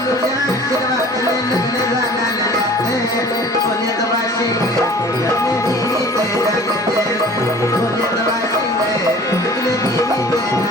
तुझ्या आशीर्वादाने लग्न झालं पुण्यात वाशिंग देवीचे जागते पुण्यात वाशिंग देवीचे जागते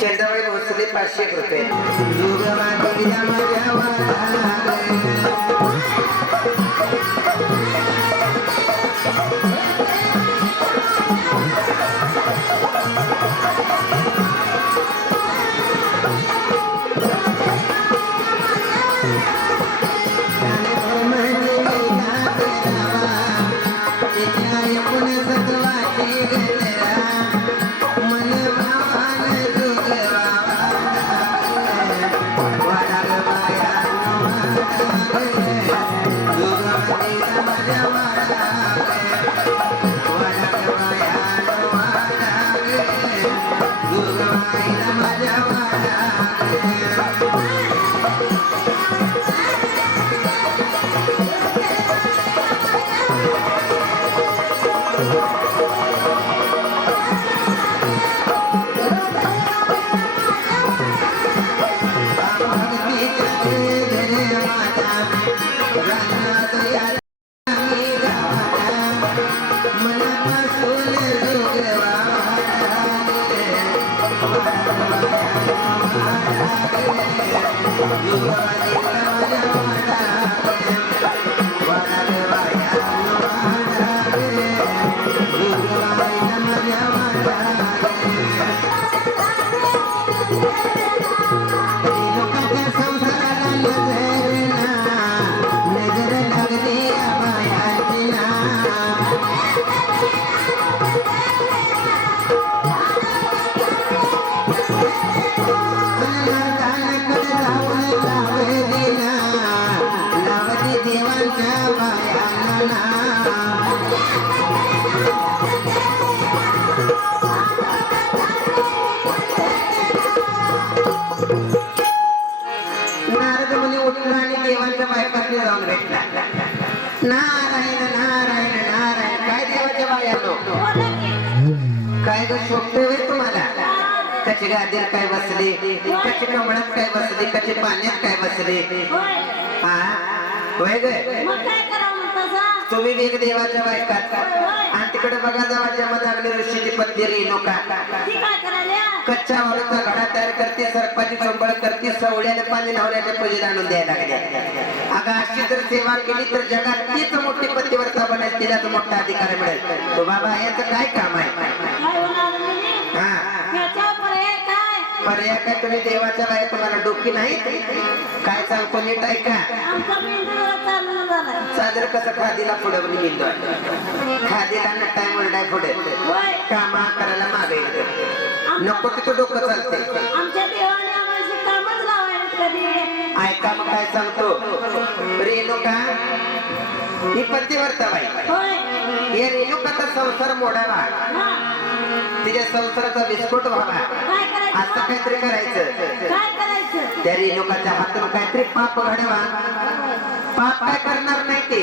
चंदाबाई भोसले 500 रुपये नारायण नारायण नारायण काय देवाच्या बायानो काय ग शोभते वे तुम्हाला कच्ची गादीर काय बसले कच्ची कमळात काय बसले कच्ची पाण्यात काय बसले हा होय ग मग काय करावं म्हणता तुम्ही वेग देवाच्या बायकात आणि तिकडे बघा जावा जमत लागली ऋषीची पत्नी रेणुका ती काय करायला कच्च्या वाळूचा घडा तयार करते सरपाची चंबळ करते सवड्याने पाणी नवऱ्याच्या पूजेला आणून द्यायला लागल्या अगं अशी जर सेवा केली तर जगात तीच मोठी पतिव्रता बनेल तिलाच मोठा अधिकार मिळेल तो बाबा याचं काय काम आहे काय होणार म्हणजे हा याच्या पर्याय काय पर्याय काय तुम्ही देवाच्या बाहेर तुम्हाला डोकी नाही काय सांगतो नीट ऐका आमचा मेंदू चालू झालाय सादर कसं खादीला पुढे मिळतो खादीला नटाय मुरडाय पुढे होय कामा करायला मागे नको तिथं डोकं चालते आमच्या देवाने आम्हाला कामच लावायला कधी ऐका मग काय सांगतो रेणुका ही पतिव्रता बाई होय या रेणुकाचा संसार मोडावा हा तिच्या संसाराचा विस्फोट व्हावा काय करायचं असं काहीतरी करायचं काय करायचं त्या रेणुकाच्या हातून काहीतरी पाप घडवा पाप काय करणार नाही ते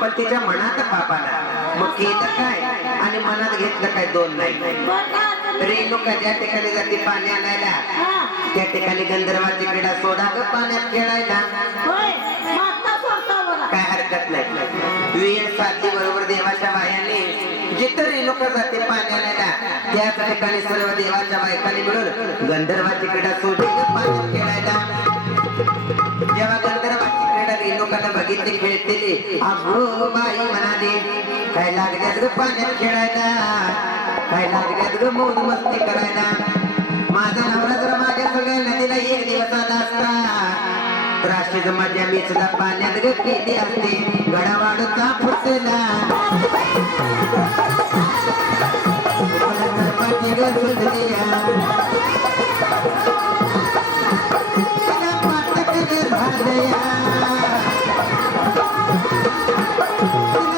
पण तिच्या मनात पाप आला मग केलं काय आणि मनात घेतलं काय दोन नाही बरं का आता? रेणुका ज्या ठिकाणी जाते पाणी आणायला हा त्या ठिकाणी गंधर्वाची क्रीडा सोडा ग पाण्यात खेळायला होय माता सोडता बघा काय हरकत नाही वेळ साधली बरोबर देवाच्या बायाने जिथं रेणुका जाते पाणी आणायला त्याच ठिकाणी सर्व देवाच्या बायकांनी मिळून गंधर्वाची क्रीडा सोडली ग पाण्यात खेळायला जेव्हा गंधर्वाची क्रीडा रेणुकाला बघितली खेळतेली अगो बाई म्हणाली काय लागल्यात ग पाण्यात खेळायला काय लागल्यात ग मौज मस्ती करायला माझा नवरा जर माझ्या सगळ्या नदीला एक दिवस आला असता तर अशीच माझ्या मी सुद्धा पाण्यात ग केली असते गडा वाढूचा फुटला गणपती ग सुटल्या तिला पाटक ग झालया तिला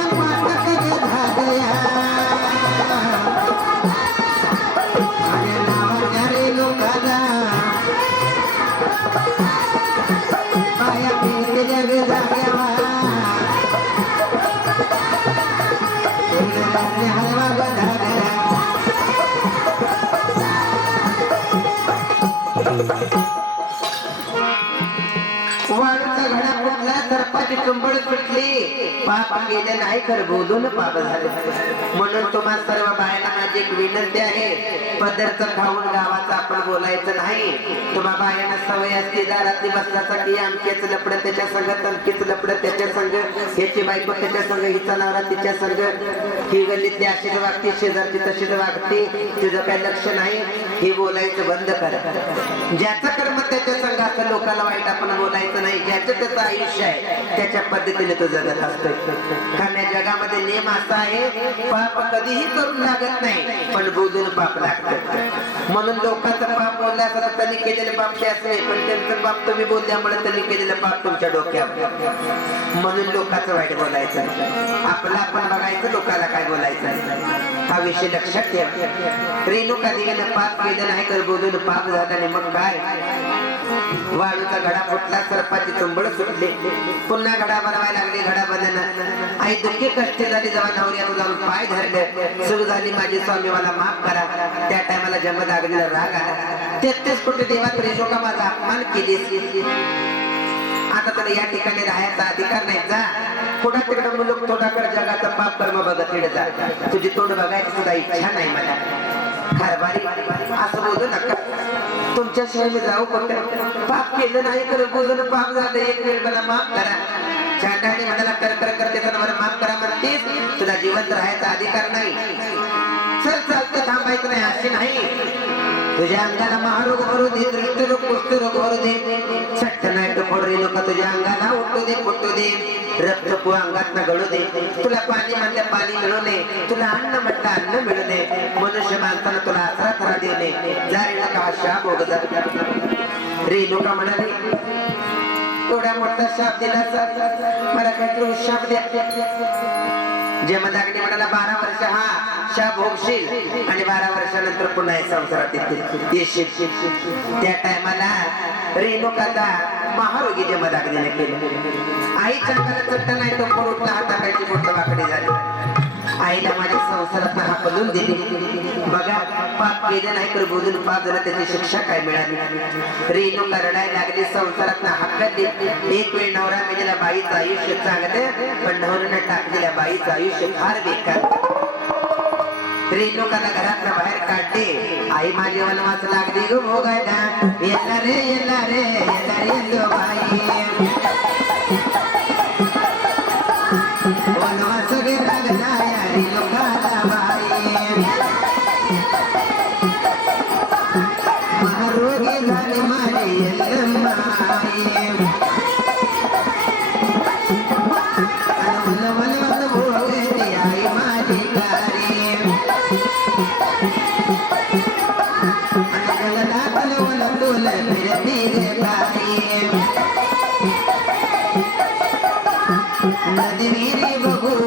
पाटक ग झालया माझ्या नावाच्या रेणुकाला पाया पिंजऱ्या ग जाग्यावा हलवा बधागला वाळूचा घडा फुटला सर्पाची चुंबळ सुटली पाप केलं नाही कर बोलून पाप झाले म्हणून तुम्हा सर्व बायांना माझी एक विनंती आहे पदरचं खाऊन गावाचं आपण बोलायचं नाही तुम्हा बायांना सवय असते दारातली बसण्यासाठी आमच्याच लपड त्याच्या संग तमकीच लपड त्याच्या संग ह्याची बायको त्याच्या संग हिचा नवरा तिच्या संग ही गल्लीतली अशीच वागते शेजारची तशीच वागते तुझं काय लक्ष नाही हे बोलायचं बंद करा ज्याचं कर्म त्याच्या संग असं लोकांना वाईट आपण बोलायचं नाही ज्याचं त्याचं आयुष्य आहे त्याच्या पद्धतीने तो जगत असतोय कारण या जगामध्ये नियम असा आहे पाप कधीही करून लागत नाही पण बोलून पाप लागतं म्हणून लोकांचं पाप बोललं असं तर त्यांनी केलेलं पाप ते असं नाही पण त्यांचं पाप तुम्ही बोलल्यामुळे त्यांनी केलेलं पाप तुमच्या डोक्यावर म्हणून लोकांचं वाईट बोलायचं आपलं आपण बघायचं लोकांना काय बोलायचं हा विषय लक्षात ठेवा रेणुका देवीनं पाप केलं नाही तर बोलून पाप झाला आणि मग काय वाळूचा घडा फुटला सर्पाची चुंबळ सुटली पुन्हा घडा बनवायला लागली घडा बनवणं आई दुःखी कष्ट झाली जेव्हा नवऱ्यानं जाऊन पाय धरले सुरू झाली माझी स्वामी मला माफ करा त्या टायमाला जमत लागलेला राग आला 33 कोटी देवात रेणुका माझा अपमान केली आता तर या ठिकाणी राहायचा अधिकार नाही जा पुढा तिकडं मुलूक तोंडाकडे जगाचा पाप कर्म बघत तिकडे जा तुझी तोंड बघायची सुद्धा इच्छा नाही मला खारबारी असं बोलू नका तुमच्याशिवाय मी जाऊ कुठं पाप केलं नाही तर बोलून पाप झालं एक वेळ मला माफ करा चांडाने म्हणाला कर करते तर मला माफ करा म्हणतेस तुला जिवंत राहायचा अधिकार नाही चल चालतं थांबायचं नाही असे नाही तुझ्या अंगाला महारोग भरू दे दृष्टरोग कुष्ठरोग भरू दे सट्ट नाही टोपड रेणुका तुझ्या अंगाला उठू दे फुटू दे रक्त पू अंगात न गळू दे तुला पाणी म्हणलं पाणी मिळू नये तुला अन्न म्हटलं अन्न मिळू नये मनुष्य माणसानं तुला आसरा थरा देऊ नये जा रेणुका हा शाप ओघ रेणुका म्हणाली एवढा मोठा शाप दिला मला काहीतरी शाप द्या जमदाग्नी म्हणाला 12 वर्ष हा शाप भोगशील आणि 12 वर्षानंतर पुन्हा संसारात येशील त्या टायमाला रेणुकाचा महारोगी जमदाग्नीने केलं आई चंद्राला चट्ट नाही तो उठला हाताखायची मोठं वाकडी झाली आईला माझ्या संसारात हाकलून दिली. बघा पाप केलं नाही तर बोलून पाप झालं त्याची शिक्षा काय मिळाली. रेणुका रडायला लागली, संसारात हाकलली. एक वेळ नवरा मेलेला बाईचं आयुष्य चांगलं, पण नवऱ्यानं टाकलेल्या बाईचं आयुष्य फार बेकार. रेणुकाला घरातनं बाहेर काढले. आई माझी वनवास लागली ग भोगायला. येला रे येला रे येला रे येलो बाई, वनवास गे लागला या रेणुकाला बाई. महारोगी झाली माझी यल्लमाई. वनवास भोगली आई माझी गारी. नदी विहिरी बघून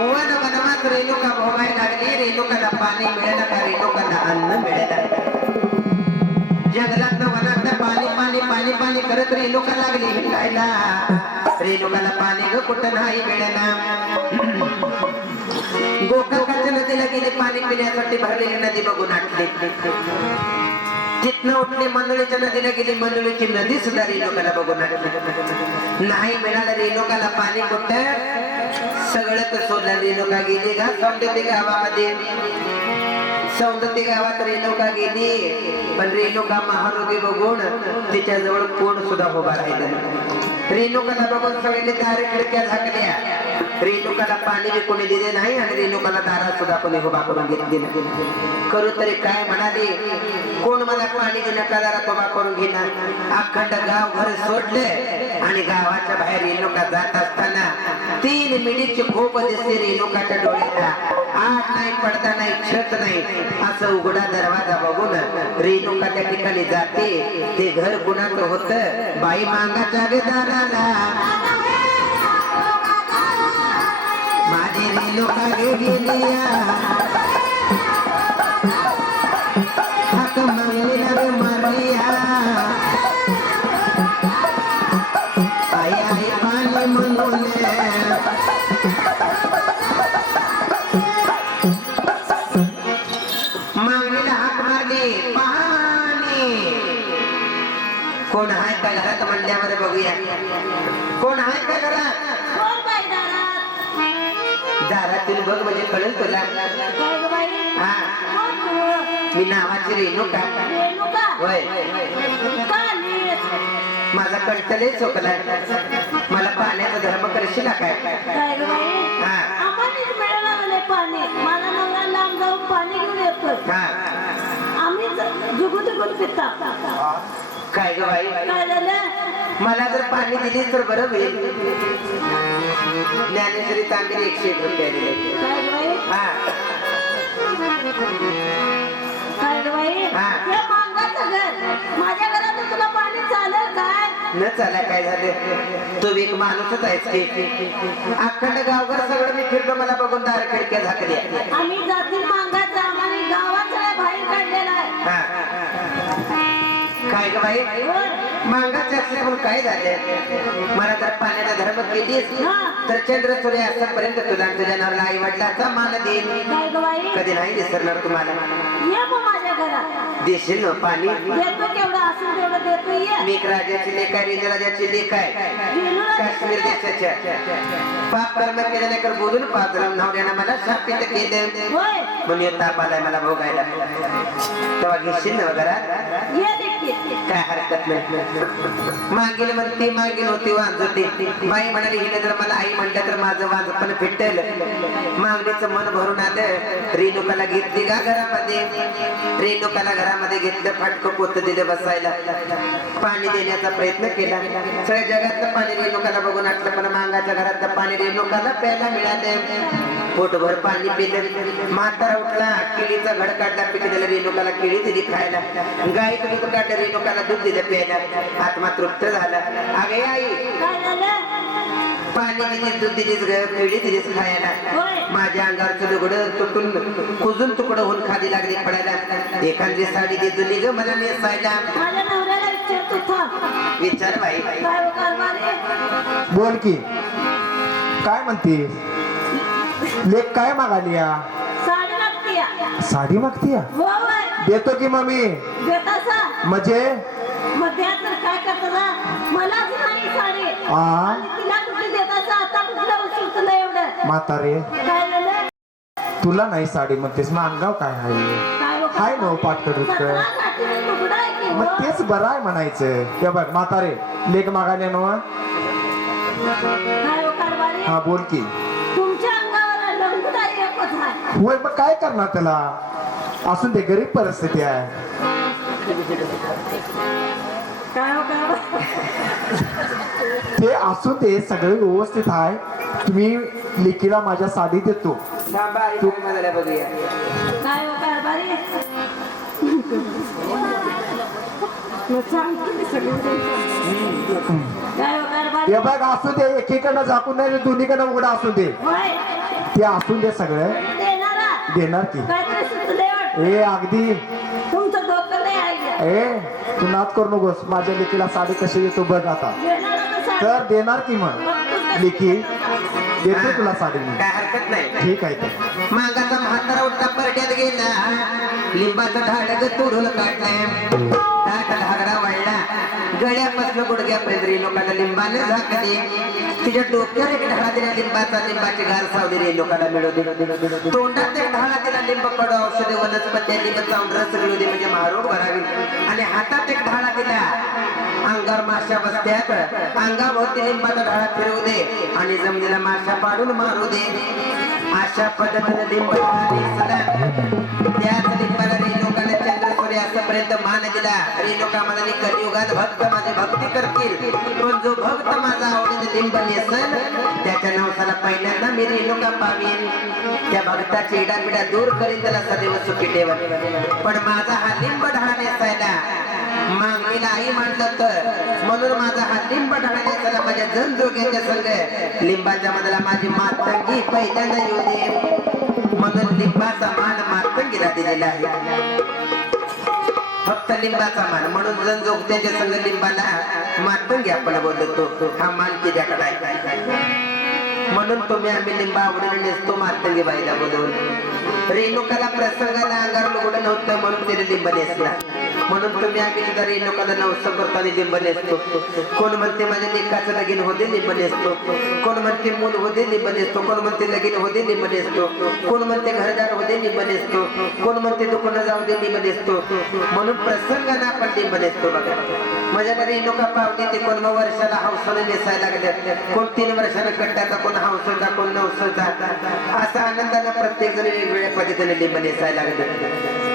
वनवनात रेणुका भोगायला लागली. रेणुकाला पाणी मिळेल का, रेणुकाला अन्न मिळेल. जंगलात वनात पाणी पाणी पाणी पाणी करत रेणुका लागली हिंडायला. रेणुकाला पाणी ग कुठं नाही मिळेना. गोकाकाच्या नदीला गेले पाणी पिण्यासाठी, भरलेली नदी बघून आटली. तिथनं उठली मंडळीच्या नदीला गेली. मंडळीची नदी सुद्धा रेणुकाला बघून आटली. नाही मिळालं रेणुकाला पाणी कुठं, सगळं तर सोडलं. रेणुका गेली का सौंदती गावामध्ये. सौंदती गावात रेणुका गेली, पण रेणुका महारोगी बघून तिच्याजवळ कोण सुद्धा उभा राहिलं. रेणुकाला बघून सगळ्यांनी दार खिडक्या झाकल्या. रेणुकाला पाणी बी कोणी दिले नाही आणि रेणुकाला दारात सुद्धा कोणी उभा करून घेतली नाही. करू तरी काय म्हणाले, कोण मला पाणी देणं का दारात उभा करून घेणार. अखंड गाव घर सोडले आणि गावाच्या बाहेर रेणुका जात असताना 3 मिनिटची खोप दिसते रेणुकाच्या डोळ्याला. आत नाही, पडदा नाही, छत नाही, असं उघडा दरवाजा बघून रेणुका त्या ठिकाणी जाते. ते घर कुणाचं होतं, बाई मांगाच्या दाराला. माझी रेणुका गेली, हाक मागली ना मारलिया. आई आई पाणी म्हणून मागणीला हाक मारली, पाणी. कोण आहे का घरात म्हणल्यावर बघूया, कोण आहे का घरात. कोण बाई दारात? दारातून बघ म्हणजे कळेल तुला. काय ग बाई? हा, कोण तू? मी नावाची रेणुका. रेणुका? होय, का आलीस? माझा कंटले चोकला. मला पाण्याचा धर्म करशील काय. काय ग बाई? हा. आम्हालाच मिळालं झालंय पाणी. माझा नवरा लांब जाऊन पाणी घेऊन येतो. हा, आम्ही जुगून जुगून पिता. काय ग बाई, काय झालं? मला जर पाणी दिली तर बरं होईल. ज्ञानेश्वरी तांबीर 101 रुपये दिले. काय ग बाई? हा, काय ग बाई? हा. हे मांगाचं घर, माझ्या घरात तुला पाणी चालेल काय? न चाला काय झालं, तू एक माणूसच आहेस की. अखंड गावभर सगळं मी फिरलो, मला बघून दार खिडक्या झाकल्या. आम्ही जातील मांगाचं, आम्हाला गावात बाहेर काढलेला आहे. हा, काय ग बाई, मांगाचे असल्या म्हणून काय झालं. मला तर पाण्याचा धर्म केलीस तर चंद्र सूर्य असापर्यंत तुला तुझ्या नावाला आई वडिलांचा मान देईल. काय ग बाई? कधी नाही विसरणार तुम्हाला. ये मग माझ्या घरात. देशील ना पाणी. देतो केवढं असेल तेवढं देतो. ये. मी एक राजाची लेख आहे, राजाची लेख आहे. काश्मीर देशाच्या. पाप कर्म केलं नाही तर बोलून पाजलं नवऱ्यानं मला शापित केलं. होय. म्हणून येत ताप आलाय मला भोगायला. तेव्हा घेशील ना घरात. ये देखील. काय हरकत नाही. मागील म्हणते मागील होती वांजोटी. बाई म्हणाली हिने जर मला आई म्हणलं तर माझं वांज पण फिटेल. मागणीचं मन भरून आलं. रेणुकाला घेतली का घरामध्ये. रेणुकाला घरामध्ये घेतलं, फाटकं पोत दिलं बसायला. पाणी देण्याचा प्रयत्न केला. सगळ्या जगातलं पाणी रेणुकाला बघून आटलं, पण मांगाच्या घरातलं पाणी रेणुकाला प्यायला मिळाले. पोटभर पाणी पिलं. म्हातारा उठला, केळीचा घड काढला, पिकलेला रेणुकाला केळी दिली खायला. गाईचं दूध काढलं, रेणुकाला दूध दिलं प्यायला. आत्मा तृप्त झाला. अगे आई, काय झालं? पाणी दिलीस, दूध दिलीस, केळी दिलीस खायला. होय. माझ्या अंगावरचं लुगडं तुटून कुजून तुकडं होऊन खाली लागली पडायला. एखादी साडी दे जुनी ग मला नेसायला. माझ्या नवऱ्याला विचारतो थांब. विचार बाई काय हो कारभारी बोल की काय म्हणतीस लेक काय मागाली या साडी लागते या. साडी मागती या हो बाई. देतो की मम्मी देतासा म्हणजे मग द्या तर काय करता मलाच नाही साडी आ आणि तिला कुठे देतासा आता कुठलं सुचलं एवढं म्हातारे काय झालं तुला नाही साडी म्हणतेस मग अंगाव काय आहे काय हो हाय नव पाटकडूत सतरा काठीने तुकडा आहे की मग हो? तेच बरं आहे म्हणायचं हे बघ म्हातारे लेक मागायला नव काय हो कारभारी हा बोल की तुमच्या अंगावर लंगुटा एकच आहे होय मग काय करणार त्याला असून ते गरीब परिस्थिती आहे काय हो कारभारी ते असून ते सगळे व्यवस्थित आहे तुम्ही लेकीला माझ्या साडी देतो थांबा आई काय म्हणाल्या बघूया काय हो कारभारी मग सांगतो मी सगळं. काय हो कारभारी हे बघ असू दे एकीकडनं झाकून नाही दोन्हीकडनं उघडा असू दे होय ते असून दे सगळं देणारा देणार की काहीतरी सुचले वाटतं ए अगदी तुमचं डोकं नाही आहे ए तू नाच करू नकोस माझ्या लेकीला साडी कशी देतो बघ आता देणारा तर साडी तर देणार की मग लेकी देतो तुला साडी मी काय हरकत नाही ठीक आहे ते मागाचा म्हातारा उठता परड्यात गेला लिंबाचं ढाडग तुडून काढलंय ताट घागरा वाढला गळ्यापासून गुडघ्यापर्यंत लोकांना लिंबाने झाकले तिच्या डोक्यावर एक ढाळा दिला लिंबाची घाल सावली लोकांना मिळवली तोंडात एक ढाळा दिला लिंब कडू औषधे वनस्पती लिंब चावून रस मिळवली म्हणजे महारोग भरावी आणि हातात एक ढाळा दिला अंगावर माश्या बसत्यात अंगाभोवती लिंबाचा ढाळा फिरवू दे आणि जमिनीला माश्या पाडून मारू दे अशा पद्धतीने लिंब त्याच लिंबाला रेणुकाने चंद्र सूर्य असापर्यंत मान दिला रेणुका म्हणाली कलियुगात भक्त माझी भक्ती करतील पण जो भक्त माझा आवडीने लिंब नेसन त्याच्या नवसाला पहिल्यांदा मी रेणुका पावीन त्या भक्ताची इडापिडा दूर करीन त्याला सदैव सुखी ठेवन पण माझा हा लिंब ढाळा नेसायला मागणीला आई मांडलं तर म्हणून माझा हा लिंब ढाळा नेसायला माझ्या जन जोग्याच्या संघ लिंबाच्या मधला माझी मातंगी पहिल्यांदा येऊ दे म्हणून लिंबाचा मान मातंगीला दिलेला आहे फक्त लिंबाचा मान म्हणून जण जोगत्याच्या संघ लिंबाला मातंगी आपण बोलतो हा मान तिच्याकडे आहे म्हणून तुम्ही आम्ही लिंबा आवडीने नेसतो मातंगी बाईला बोलवून रेणुकाला प्रसंगाला अंगार लुगडं नव्हतं म्हणून तिने लिंब नेसला म्हणून तुम्ही आम्ही सुद्धा रेणुकाला नवस करतो आणि लिंब नेसतो कोण म्हणते माझ्या लेकाचं लगीन होते लिंब नेसतो कोण म्हणते मूल होते लिंब नेसतो कोण म्हणते लगीन होते लिंब नेसतो कोण म्हणते घरदार होते लिंब नेसतो कोण म्हणते दुकानं जाऊ दे लिंब नेसतो म्हणून प्रसंगाला आपण लिंब नेसतो बघा माझ्या रेणुका पावली ते कोण मग वर्षाला हौसाने नेसायला लागले कोण 3 वर्षाला कट्टाचा कोण हौसाचा कोण नवसाचा असा आनंदाने प्रत्येक जण वेगवेगळ्या पद्धतीने लिंब नेसायला लागले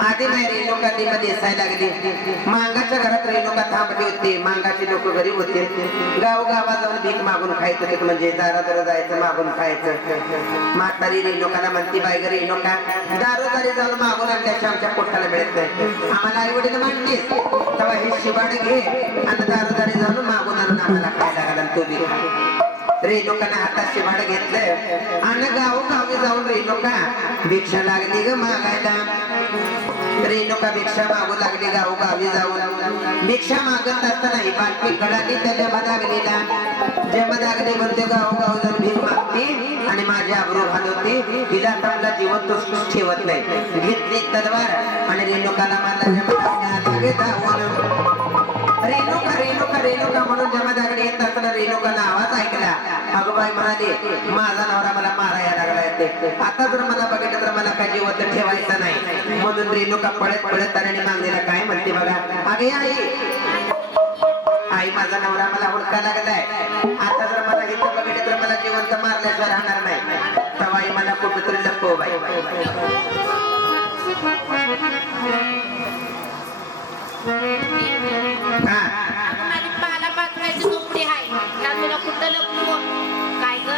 आधी नाही रेणुका लिंब नेसायला लागली मांगाच्या घरात रेणुका थांबली होती मांगाची लोक गरीब होते गावगावात जाऊन भीक मागून खायचं म्हणजे दारादार जायचं मागून खायचं म्हातारी रेणुकाला म्हणती बाई ग रेणुका दारोदारी जाऊन मागून आणल्याशिवाय आमच्या पोटाला मिळत नाही आम्हाला आई वडील मांडलीस तेव्हा हे शिवाड घे आणि दारोदारी जाऊन मागून आणून आम्हाला खायला घाला तो बी रेणुकानं हातात शिवाड घेतलं आणि गावोगावी जाऊन रेणुका भिक्षा लागली ग मागायला रेणुका भिक्षा मागू लागली गावोगावी जाऊन भिक्षा मागत असताना ही बातमी कळाली त्या जमदागणीला जमदागणी म्हणते गावोगाव जाऊन भीक मागते आणि माझी आबरू घालवते तिला आपला जीवन तो ठेवत नाही घेतली तलवार आणि रेणुकाला मारला रेणुका रेणुका रेणुका म्हणून जमदागणी येत असताना रेणुकाला आवाज ऐकला अगोबाई म्हणाली माझा नवरा मला मारायला लागला येते आता जर मला बघितलं तर मला काय जिवंत ठेवायचं नाही म्हणून रेणुका पळत पळत आणि मागणीला काय म्हणते बघा अगे आई आई माझा नवरा मला हुडका लागलाय आता जर मला इथं बघितलं तर मला जिवंत मारल्याशिवाय राहणार नाही तेव्हा आई मला कुठेतरी लपव बाई माझी पाला पाचवायची झोपडी आहे त्या तुला कुठं लपवू काय ग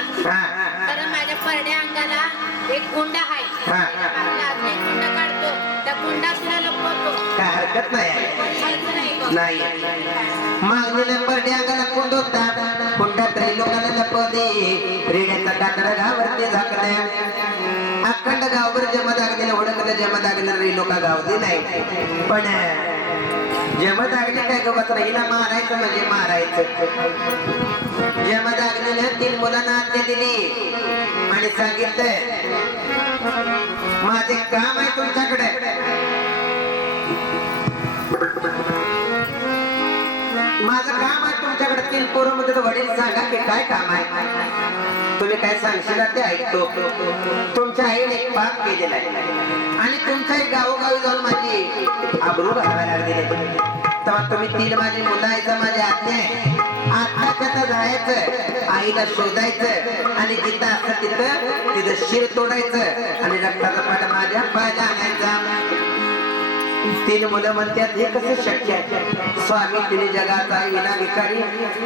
तर माझ्या परड्या अंगाला एक कुंड आहे एक कुंड काढतो त्या कुंडात तुला लपवतो काय हरकत नाही नाही मागणीला परड्या अंगाला कुंड होता कुंडात रेणुकाला लपवते रेड्याचा काकडा गावरती झाकल्या अखंड गावभर जमदागणीला ओळखलं जमदागणीला रेणुका गावली नाही पण जमदाग्नी काय गवत हिला मारायचं म्हणजे मारायचं. जमदाग्नीनं 3 मुलांना आज्ञा दिली आणि सांगितलं माझे काम आहे तुमच्याकडे. माझं काम आहे तुमच्याकडे. 3 पोरं मध्ये वडील सांगा की काय काम आहे. तुम्ही काय सांगशील ते ऐकतो. तुमच्या आईने एक पाप केलेला आहे आणि तुमच्या आई गावोगावी जाऊन माझी आबरू घालवायला लागलेली. तेव्हा तुम्ही 3 माझी मुलं आहेत, माझी आज्ञा आहे. आत्ताच्या जायचं, आईला शोधायचं आणि जिथं असं तिथं शिर तोडायचं आणि रक्ताचा पाटा माझ्या पायाला आणायचा. 3 मुलं म्हणतात हे कसं शक्य आहे. स्वामी तिने जगाचा विना भिकारी,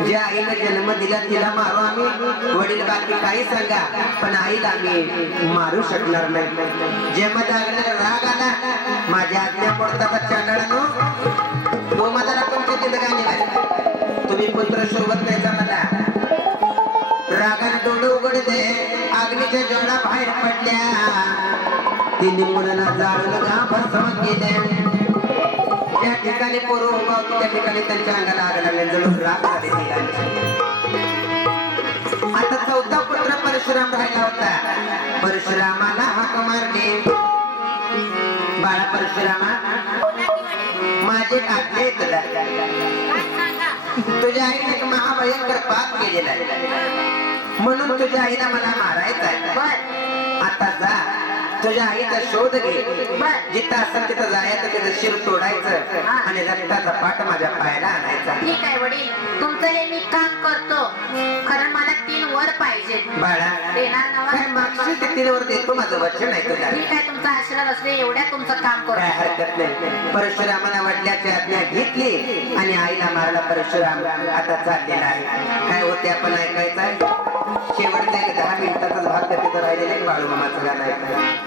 ज्या आईने जन्म दिला तिला मारू आम्ही. वडील बाकी काही सांगा पण आईला आम्ही मारू शकणार नाही. जेव्हा राग आला माझ्या आज्ञा पडतात चांडाळानो तो माझा तुमच्या जिंदगाने तुम्ही पुत्र सोबत नाही मला. रागाने डोळे उघडते अग्नीच्या ज्वाळा बाहेर पडल्या. 3 मुलांना जाळलं भस्म केले. ज्या ठिकाणी पोरं उभा होती त्या ठिकाणी त्यांच्या अंगाला आग लागले, जळून राग झाले ठिकाणी. आता 4था पुत्र परशुराम राहिला होता. परशुरामाला हाक मारली. बाळा परशुरामा माझे आज्ञा तुला. तुझ्या आईने एक महाभयंकर पाप केलेला आहे म्हणून तुझ्या आईला मला मारायचं आहे. आता जा तुझ्या आईचा शोध घे. जिथं असेल तिथं जायचं, तिथं शिर तोडायचं आणि रक्ताचा पाट माझ्या पायाला आणायचा. ठीक आहे वडील, तुमचं हे मी काम करतो. खरं मला 3 वर पाहिजे. बाळा देणार नवा काय मागशील ते 3 वर देतो, माझं वचन आहे तुला. ठीक आहे, तुमचा आशीर्वाद असले एवढ्या तुमचं काम काय करतो. हरकत नाही. परशुरामाला वडिलांची आज्ञा घेतली आणि आईला मारला. परशुराम आता चाललेला आहे. काय होते आपण ऐकायचं आहे. शेवटचा एक 10 मिनिटाचाच भाग तिथं राहिलेला आहे. बाळूमामाचं गाणं ऐकायचं.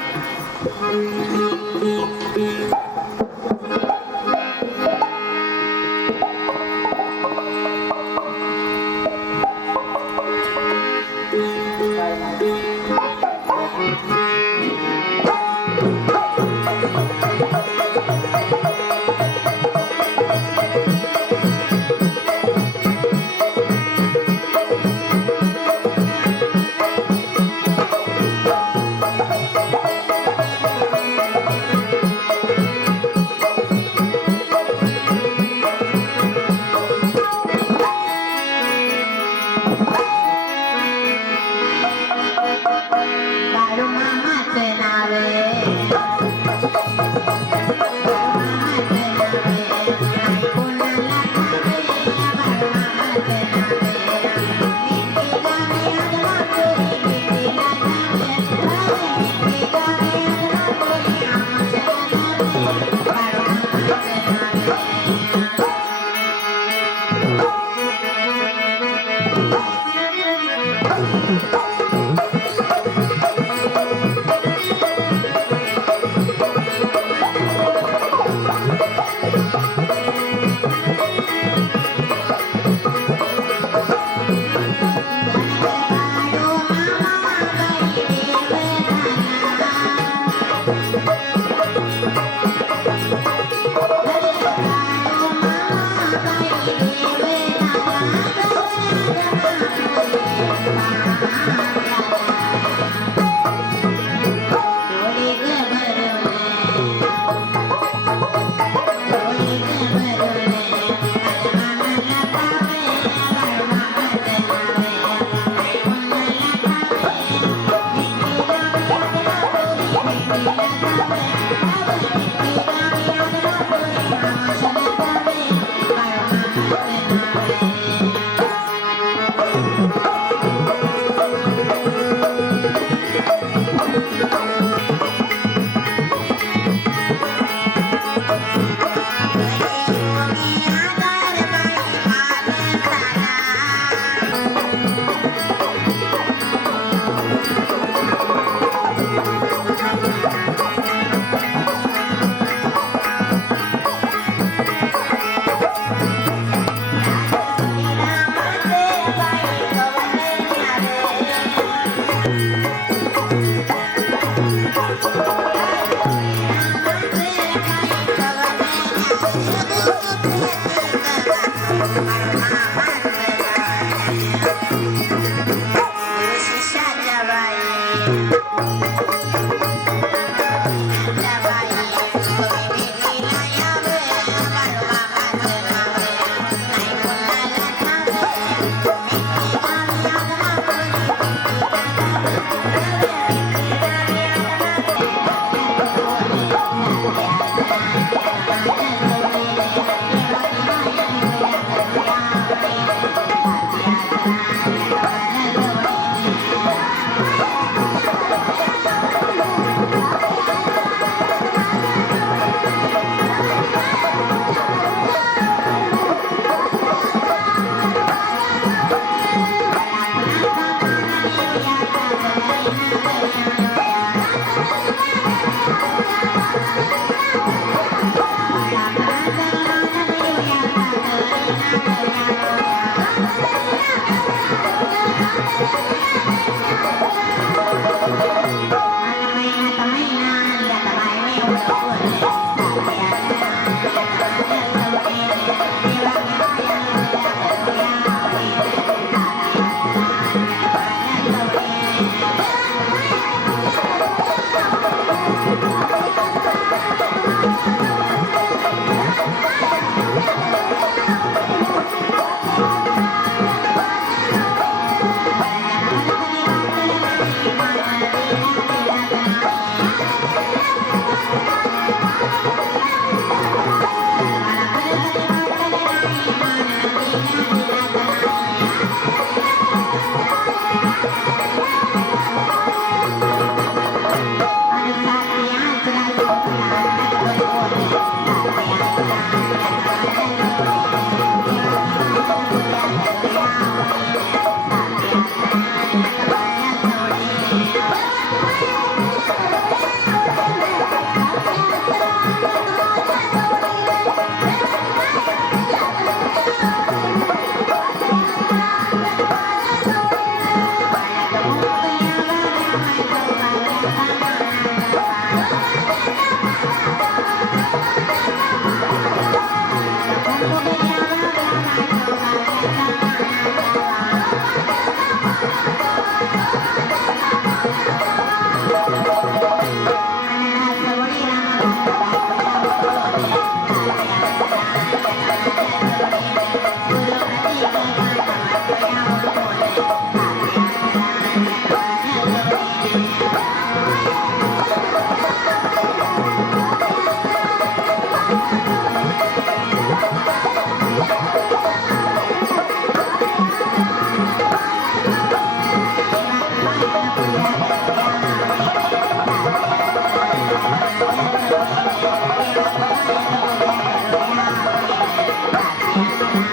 आई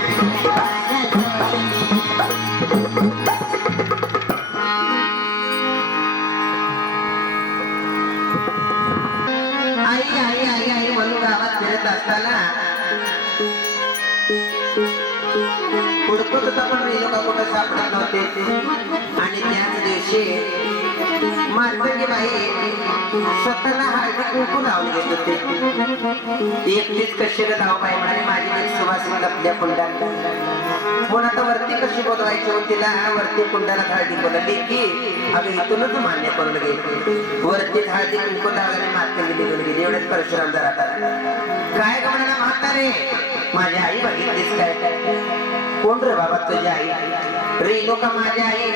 आई आई आई म्हणून गावात फिरत असताना हुडकत होता पण रेणुका कुठं सापडत नव्हते आणि त्याच दिवशी मातंगी बाई स्वतःला हळदी कुंकू लावून घेत होते. एकटीच कशी ग धावबाई म्हणाली माझी एक सुवासिनी लपल्या कुंडात. पण आता वरती कशी बोलवायची हो तिला वरती कुंडाला हळदी बोलली की अगं इथूनच मान्य करून गेली. वरतीच हळदी कुंकू लावल्याने मातंगी निघून गेली. एवढेच परशुराम जरा काय ग म्हणाला म्हातारे माझी आई बघितलीस काय? कोण रे बाबा तुझी आई? रेणुका माझी आई.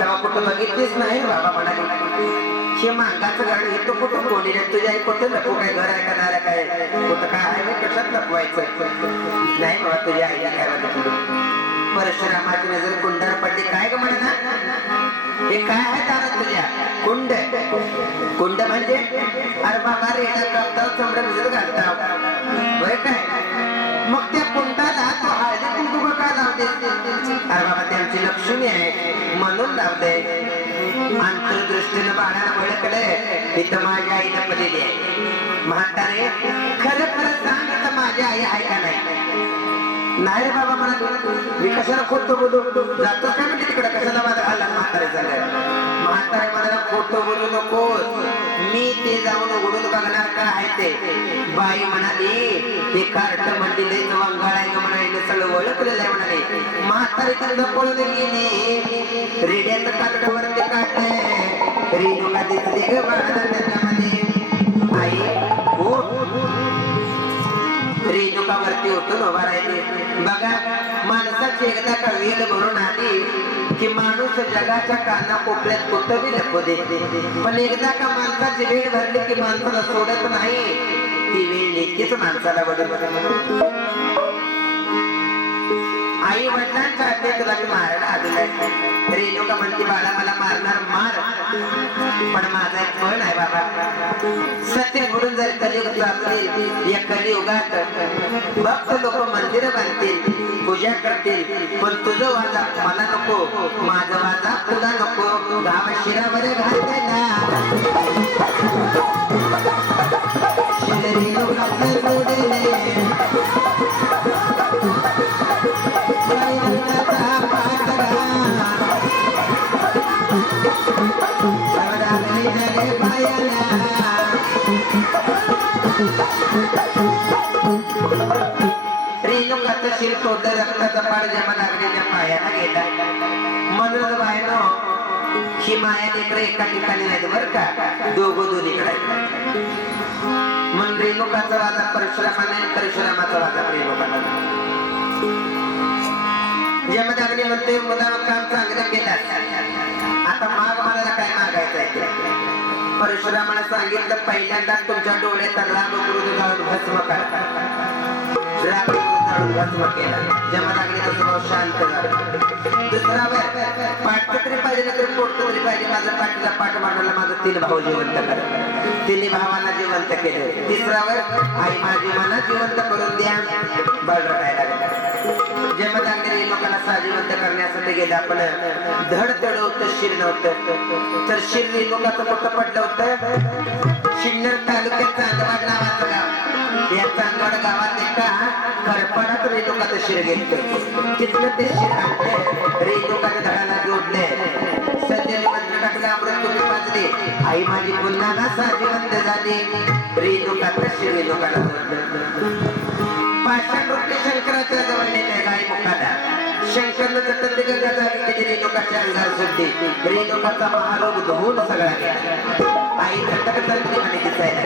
तेव्हा कुठं बघितलीच नाही बाबा म्हणाली. हे मांगाचं गाड येतो कुठं कोणी रे तुझी आई कुठं लपू काय घर ऐकणार काय कुठं काय आहे कशात लपवायचं नाही बाबा तुझी आई काय बघितलं. परशुरामाची नजर कुंडावर पडली. काय ग म्हणा हे काय आहे दारात तुझ्या? कुंड. कुंड म्हणजे अरे बाबा रेडा कापताव चमडा भिजत घालताव होय काय? मग त्या कुंडाला तो हळदी कुंकू का लावते? अरे बाबा त्यांची लक्ष्मी आहे म्हणून लावते. अंतर्दृष्टीनं बाळाला ओळखले इथं माझ्या आईला पडलेली आहे. म्हातारे खरं खरं सांग इथं माझी आई आहे का नाही? नाही रे बाबा म्हणा मी कशाला खोटं बोलू जातोच काय म्हणजे तिकडे कशाला माझा घालला म्हातारे झालाय. म्हातारे मला खोटं बोलू नको मी ते जाऊन उघडून बघणार का आहे ते. बाई म्हणाली ते कार्ट मंडीले वंगाळ आहे का म्हणाले सगळं ओळखलेलं आहे म्हणाले. म्हातारे त्यांना पळून गेली. रेड्याचं कागद वरती काढलंय. रेणुका दिसली ग बाळाला त्याच्यामध्ये. आई रेणुका वरती उठून उभा राहिली. बघा माणसाची एकदा का वेल भरून आली की माणूस जगाच्या काना कोपऱ्यात कुठं बी लपू देते. पण एकदा का माणसाची वेळ भरली की माणसाला सोडत नाही. ती वेळ नेहमीच माणसाला वडील आई वडिलांच्या हाते तुला मी मारायला आलेला आहे. रेणुका म्हणते बाळा मला मारणार मार पण माझा एक फळ आहे बाबा. सत्य बुडून जर कलियुग चालतील या कलियुगात भक्त लोक मंदिर बांधतील पूजा करतील पण तुझं वाजा मला नको माझं वाजा तुला नको. गाव शिरावर घालतेला रेणुकाचं शिर तोडलं रक्ताचा पाड जमा लागलेल्या पायाला गेला. म्हणून बायनो ही माया लेकरं एका ठिकाणी नाहीत बर का दोघीकडे. म्हणून रेणुकाचा वाजा परशुरामाने परशुरामाचा वाजा रेणुकाला. जमदाग्नी म्हणते मुला काम चांगलं केलं आता माग मला काय मागायचं आहे. परशुरामाने सांगितलं पहिल्यांदा तुमच्या डोळ्यात राग क्रोध जाळून भस्म करा. राग क्रोध जाळून भस्म केला. जमदाग्नीचा स्वभाव शांत झाला. दुसरा पाठ तरी पाहिजे ना तरी पोट तरी पाहिजे. माझं पाठीला पाठ मांडला माझं 3 भाऊ जिवंत करा. 3 भावांना जिवंत केलं. तिसरा आई माझी मला जिवंत करून द्या. बळ रडायला लागला. जमदाग्नी रेणुकाला साजिवंत करण्यासाठी गेला पण धड होतं शिर नव्हतं. तर शिर रेणुकाचं मोठं पडलं होतं. शिन्नर तालुक्यात चांदवाड नावाचं गाव. या चांदवाड गावात एका करपणात रेणुकाचं शिर घेतलं. तिथलं ते शिर आणलं रेणुकाच्या धडाला जोडले. सध्याने मंत्र टाकलं अमृत तुम्ही वाजले. आई माझी पुन्हा ना साजिवंत झाली. रेणुकाचं शिर रेणुकाला जोडलं. 500 रुपये शंकराच्या जवळ नेले गाई मुखाला. शंकरनं जतन गंगा केली रेणुकाच्या अंगार सुट्टी. रेणुकाचा महारोग धुवून सगळा गेला. आई थटक तंत्री म्हणे दिसायला.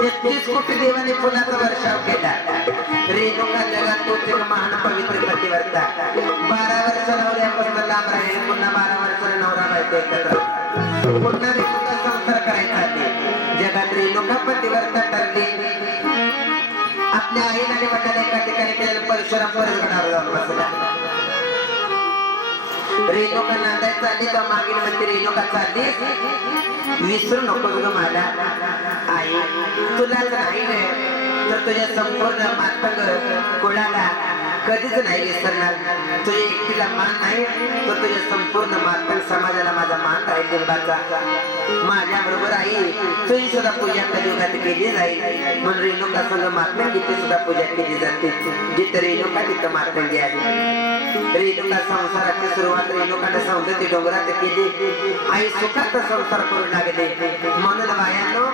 33 कोटी देवाने फुलाचा वर्षाव केला. रेणुका जगात तोच एक महान पवित्र पतिव्रता. 12 वर्ष नवऱ्यापासून लांब राहील. पुन्हा 12 वर्ष नवरा बायको एकत्र. पुन्हा रेणुका संसार करायचा आहे. जगात रेणुका पतिव्रता ठरली. आपल्या आईला आणि वडिलांना एका ठिकाणी केलेलं परशुराम परत घडावर जाऊन बसला. रेणुका नांदाय चालली का मागील म्हणते रेणुका चालली विसरू नको ग मला. आई तुलाच नाही रे तर तुझ्या संपूर्ण मातंग कुळाला कधीच नाही विसरणार. तुझ्या एकटीला मान नाही तर तुझ्या संपूर्ण मातंग समाजाला माझा मान राहील. लिंबाचा माझ्या बरोबर आई तुझी सुद्धा पूजा कलियुगात केली जाईल. म्हणून रेणुका संघ मातंगीची सुद्धा पूजा केली जाते. जिथं रेणुका तिथं मातंगी आहे. रेणुका संसाराची सुरुवात रेणुकाने सौंदर्य डोंगरात केली. आई सुखाचा संसार करू लागले. म्हणून बायांनो,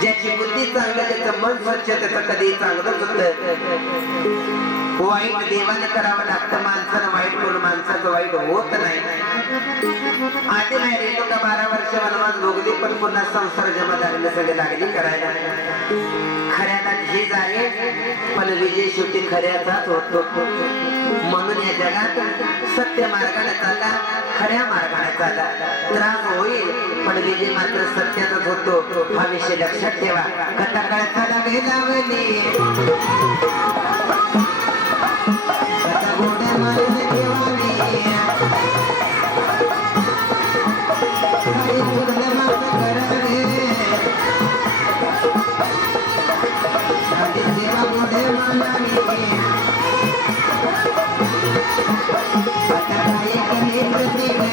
ज्याची बुद्धी चांगलं ज्याचं मन स्वच्छ त्याचं कधी चांगलंच होतं. वाईट देवाने करावं लागतं. माणसानं वाईट करून माणसाचं वाईट होत नाही. आधी नाही रेणुका 12 वर्ष वनवास भोगली पण पुन्हा संसार जमा लागले सगळे लागली करायला. खऱ्याला झीज आहे पण विजय शेवटी खऱ्याचाच होतो. म्हणून या जगात सत्य मार्गाने चालला, खऱ्या मार्गाने चालला. त्रास होईल पण विजय मात्र सत्याचाच होतो. हा विषय लक्षात ठेवा. कथा कळताना वेलावली कथा गोड मारून ठेवावी. हरी पूर्ण मात करावे. हरी सेवा गोडे मानावी. कथा काही कमी प्रतिमे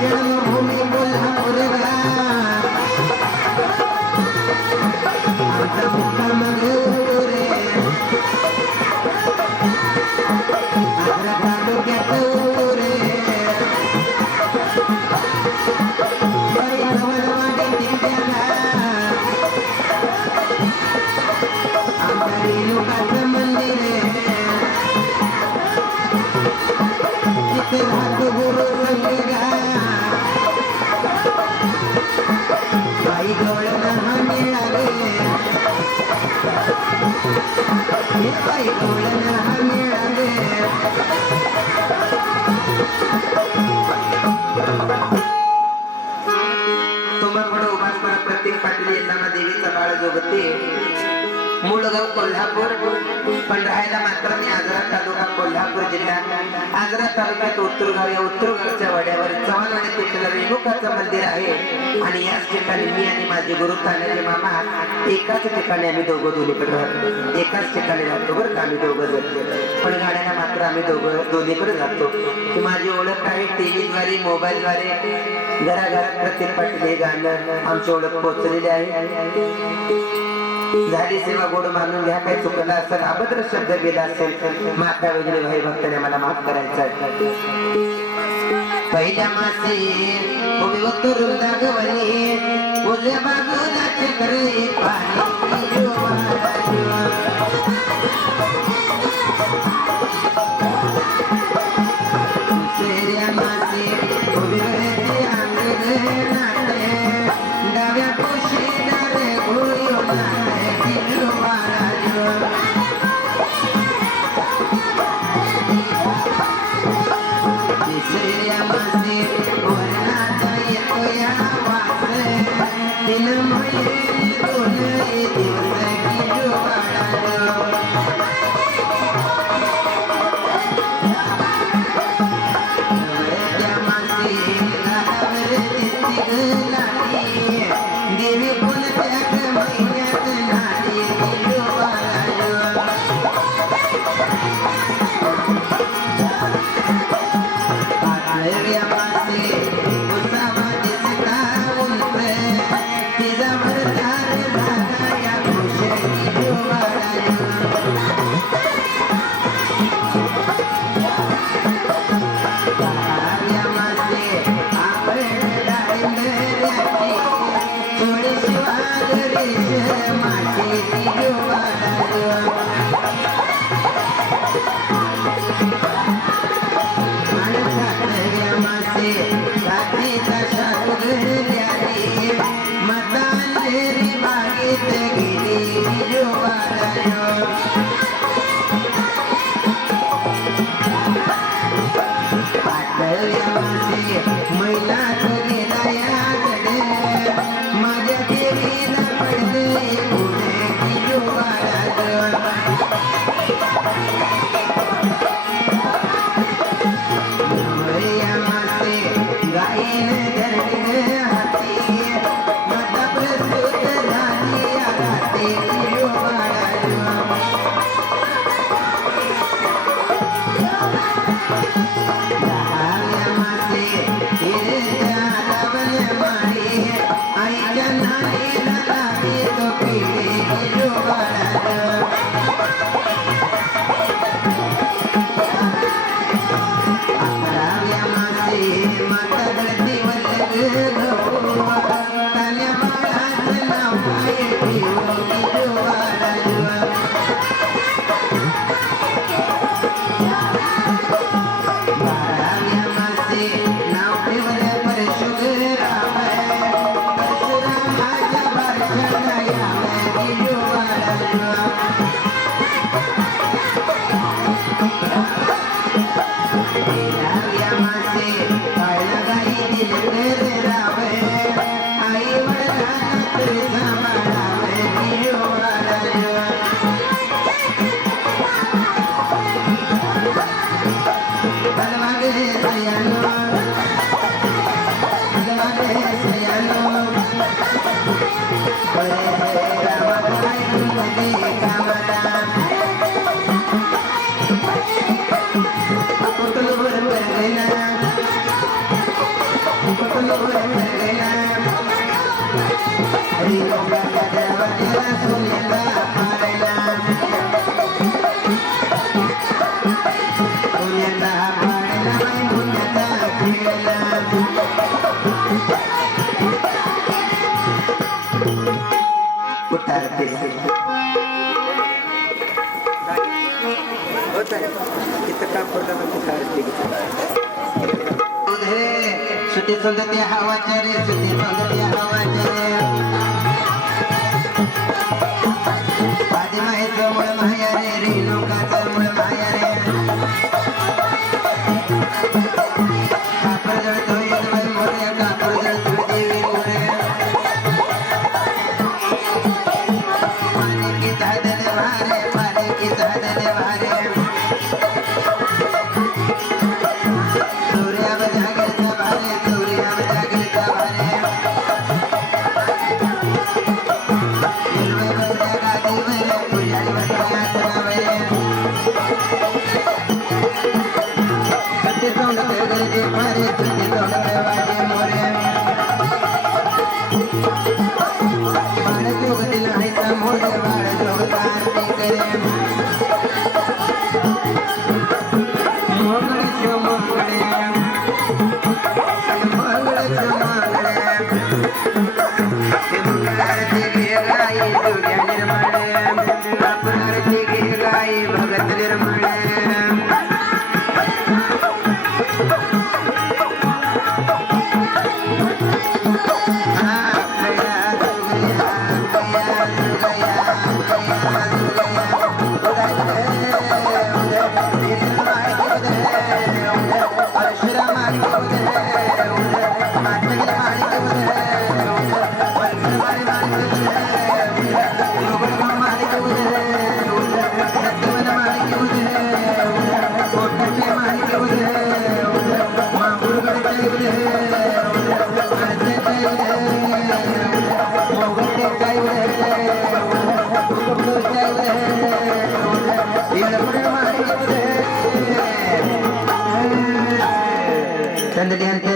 जन्मभूमी कोल्हापूर आमचा मुक्काम रे. आग्रा तालुक्यात रे. आमच्या रेणुकाचं मंदिर तिथे राहतो गुरु संगा. बाई गवळण हा मिळाले. बाई गवळण हा मिळाले. तुम्हाला उपासना प्रत्येक पाटील येताना देवीचा बाळ जोगते. मूळ गाव कोल्हापूर पण राहायला मात्र मी आजरा तालुका कोल्हापूर जिल्हा. आजरा तालुक्यात उत्तरगाव या उत्तरगावच्या वाड्यावर चव्हाणवाडी तिकडे रेणुकाचं मंदिर आहे. आणि याच ठिकाणी मी आणि माझे गुरु तानाजी मामा एकाच ठिकाणी आम्ही दोघं दोन्हीकडे राहतो. एकाच ठिकाणी राहतो बरं का आम्ही दोघं जण. पण गाड्याला मात्र आम्ही दोघं दोन्हीकडे जातो. की माझी ओळख आहे टीव्हीद्वारे मोबाईलद्वारे घराघरात प्रत्येक पाटील हे गाणं आमची ओळख पोहोचलेली आहे. झाली सेवा गोड मानून घ्या. काही चुकलं असेल अभद्र शब्द गेला असेल माता वगैरे भाई भक्ताने मला माफ करायचं आहे. पहिल्या मासे उभी होतो वृंदागवनी उजव्या बाजूला चक्रे पाणी. दुसऱ्या मासे उभी होते अंगणे नाटे डाव्या पोशी डावे गोळी देवी पुनत्या महिन्यात नाडी माते दहाव्या मासे हिरच्या लावल्या माळी आईच्या नाडीला लावी तो पिढी जुगारानं. अकराव्या मासे माता गळतीवर गहू काल्या बाळाचं नाव आहे ठेवली जुगारानं. बाराव्या मासे नाव ठेवलं परशुराम परशुरामाच्या बारशाला यावं जुगारानं. तेराव्या मासे पाळल्या गाई दिले रावे आई वडिलांना तुझा मानावे जुगारानं. बलवागे सयानो बलवागे सयानो बरे रामाबाई तुझे कामला कुटुंबर बरगेला कुटुंबर बरगेला हरी लोकांच्या देवाला सोन्याला मारायला पुण्याचा पाडला बाई पुण्याचा खेळला. उतारते सुटी सुंदती हवाच्या रे सुटी सुंदती हवाच्या रे आधी माहीचं मुळ माया रे रेणुकाचं मुळ माया रे कापर जळतो येतोय मोरे कापर जळतो देवी मोरे पाणी की झादले वारे पाणी की झादले वारे सूर्यावर जागरता वारे सूर्यावर जागरता वारे हिरवे बंद्या गादीवर पुजारी बसल्या आसनावर सुट्टी तोंड गरजे फारे सुट्टी तोंड वाजे मोरे बाळ जोगतील हायचा मोरे बाळ जोगता आरती करे मोगळे शो मोगळे मोगळे शो मोगळे आरती घे गाई सूर्य निर्मळे आपण आरती घे गाई भगत निर्मळे चंद्रकांत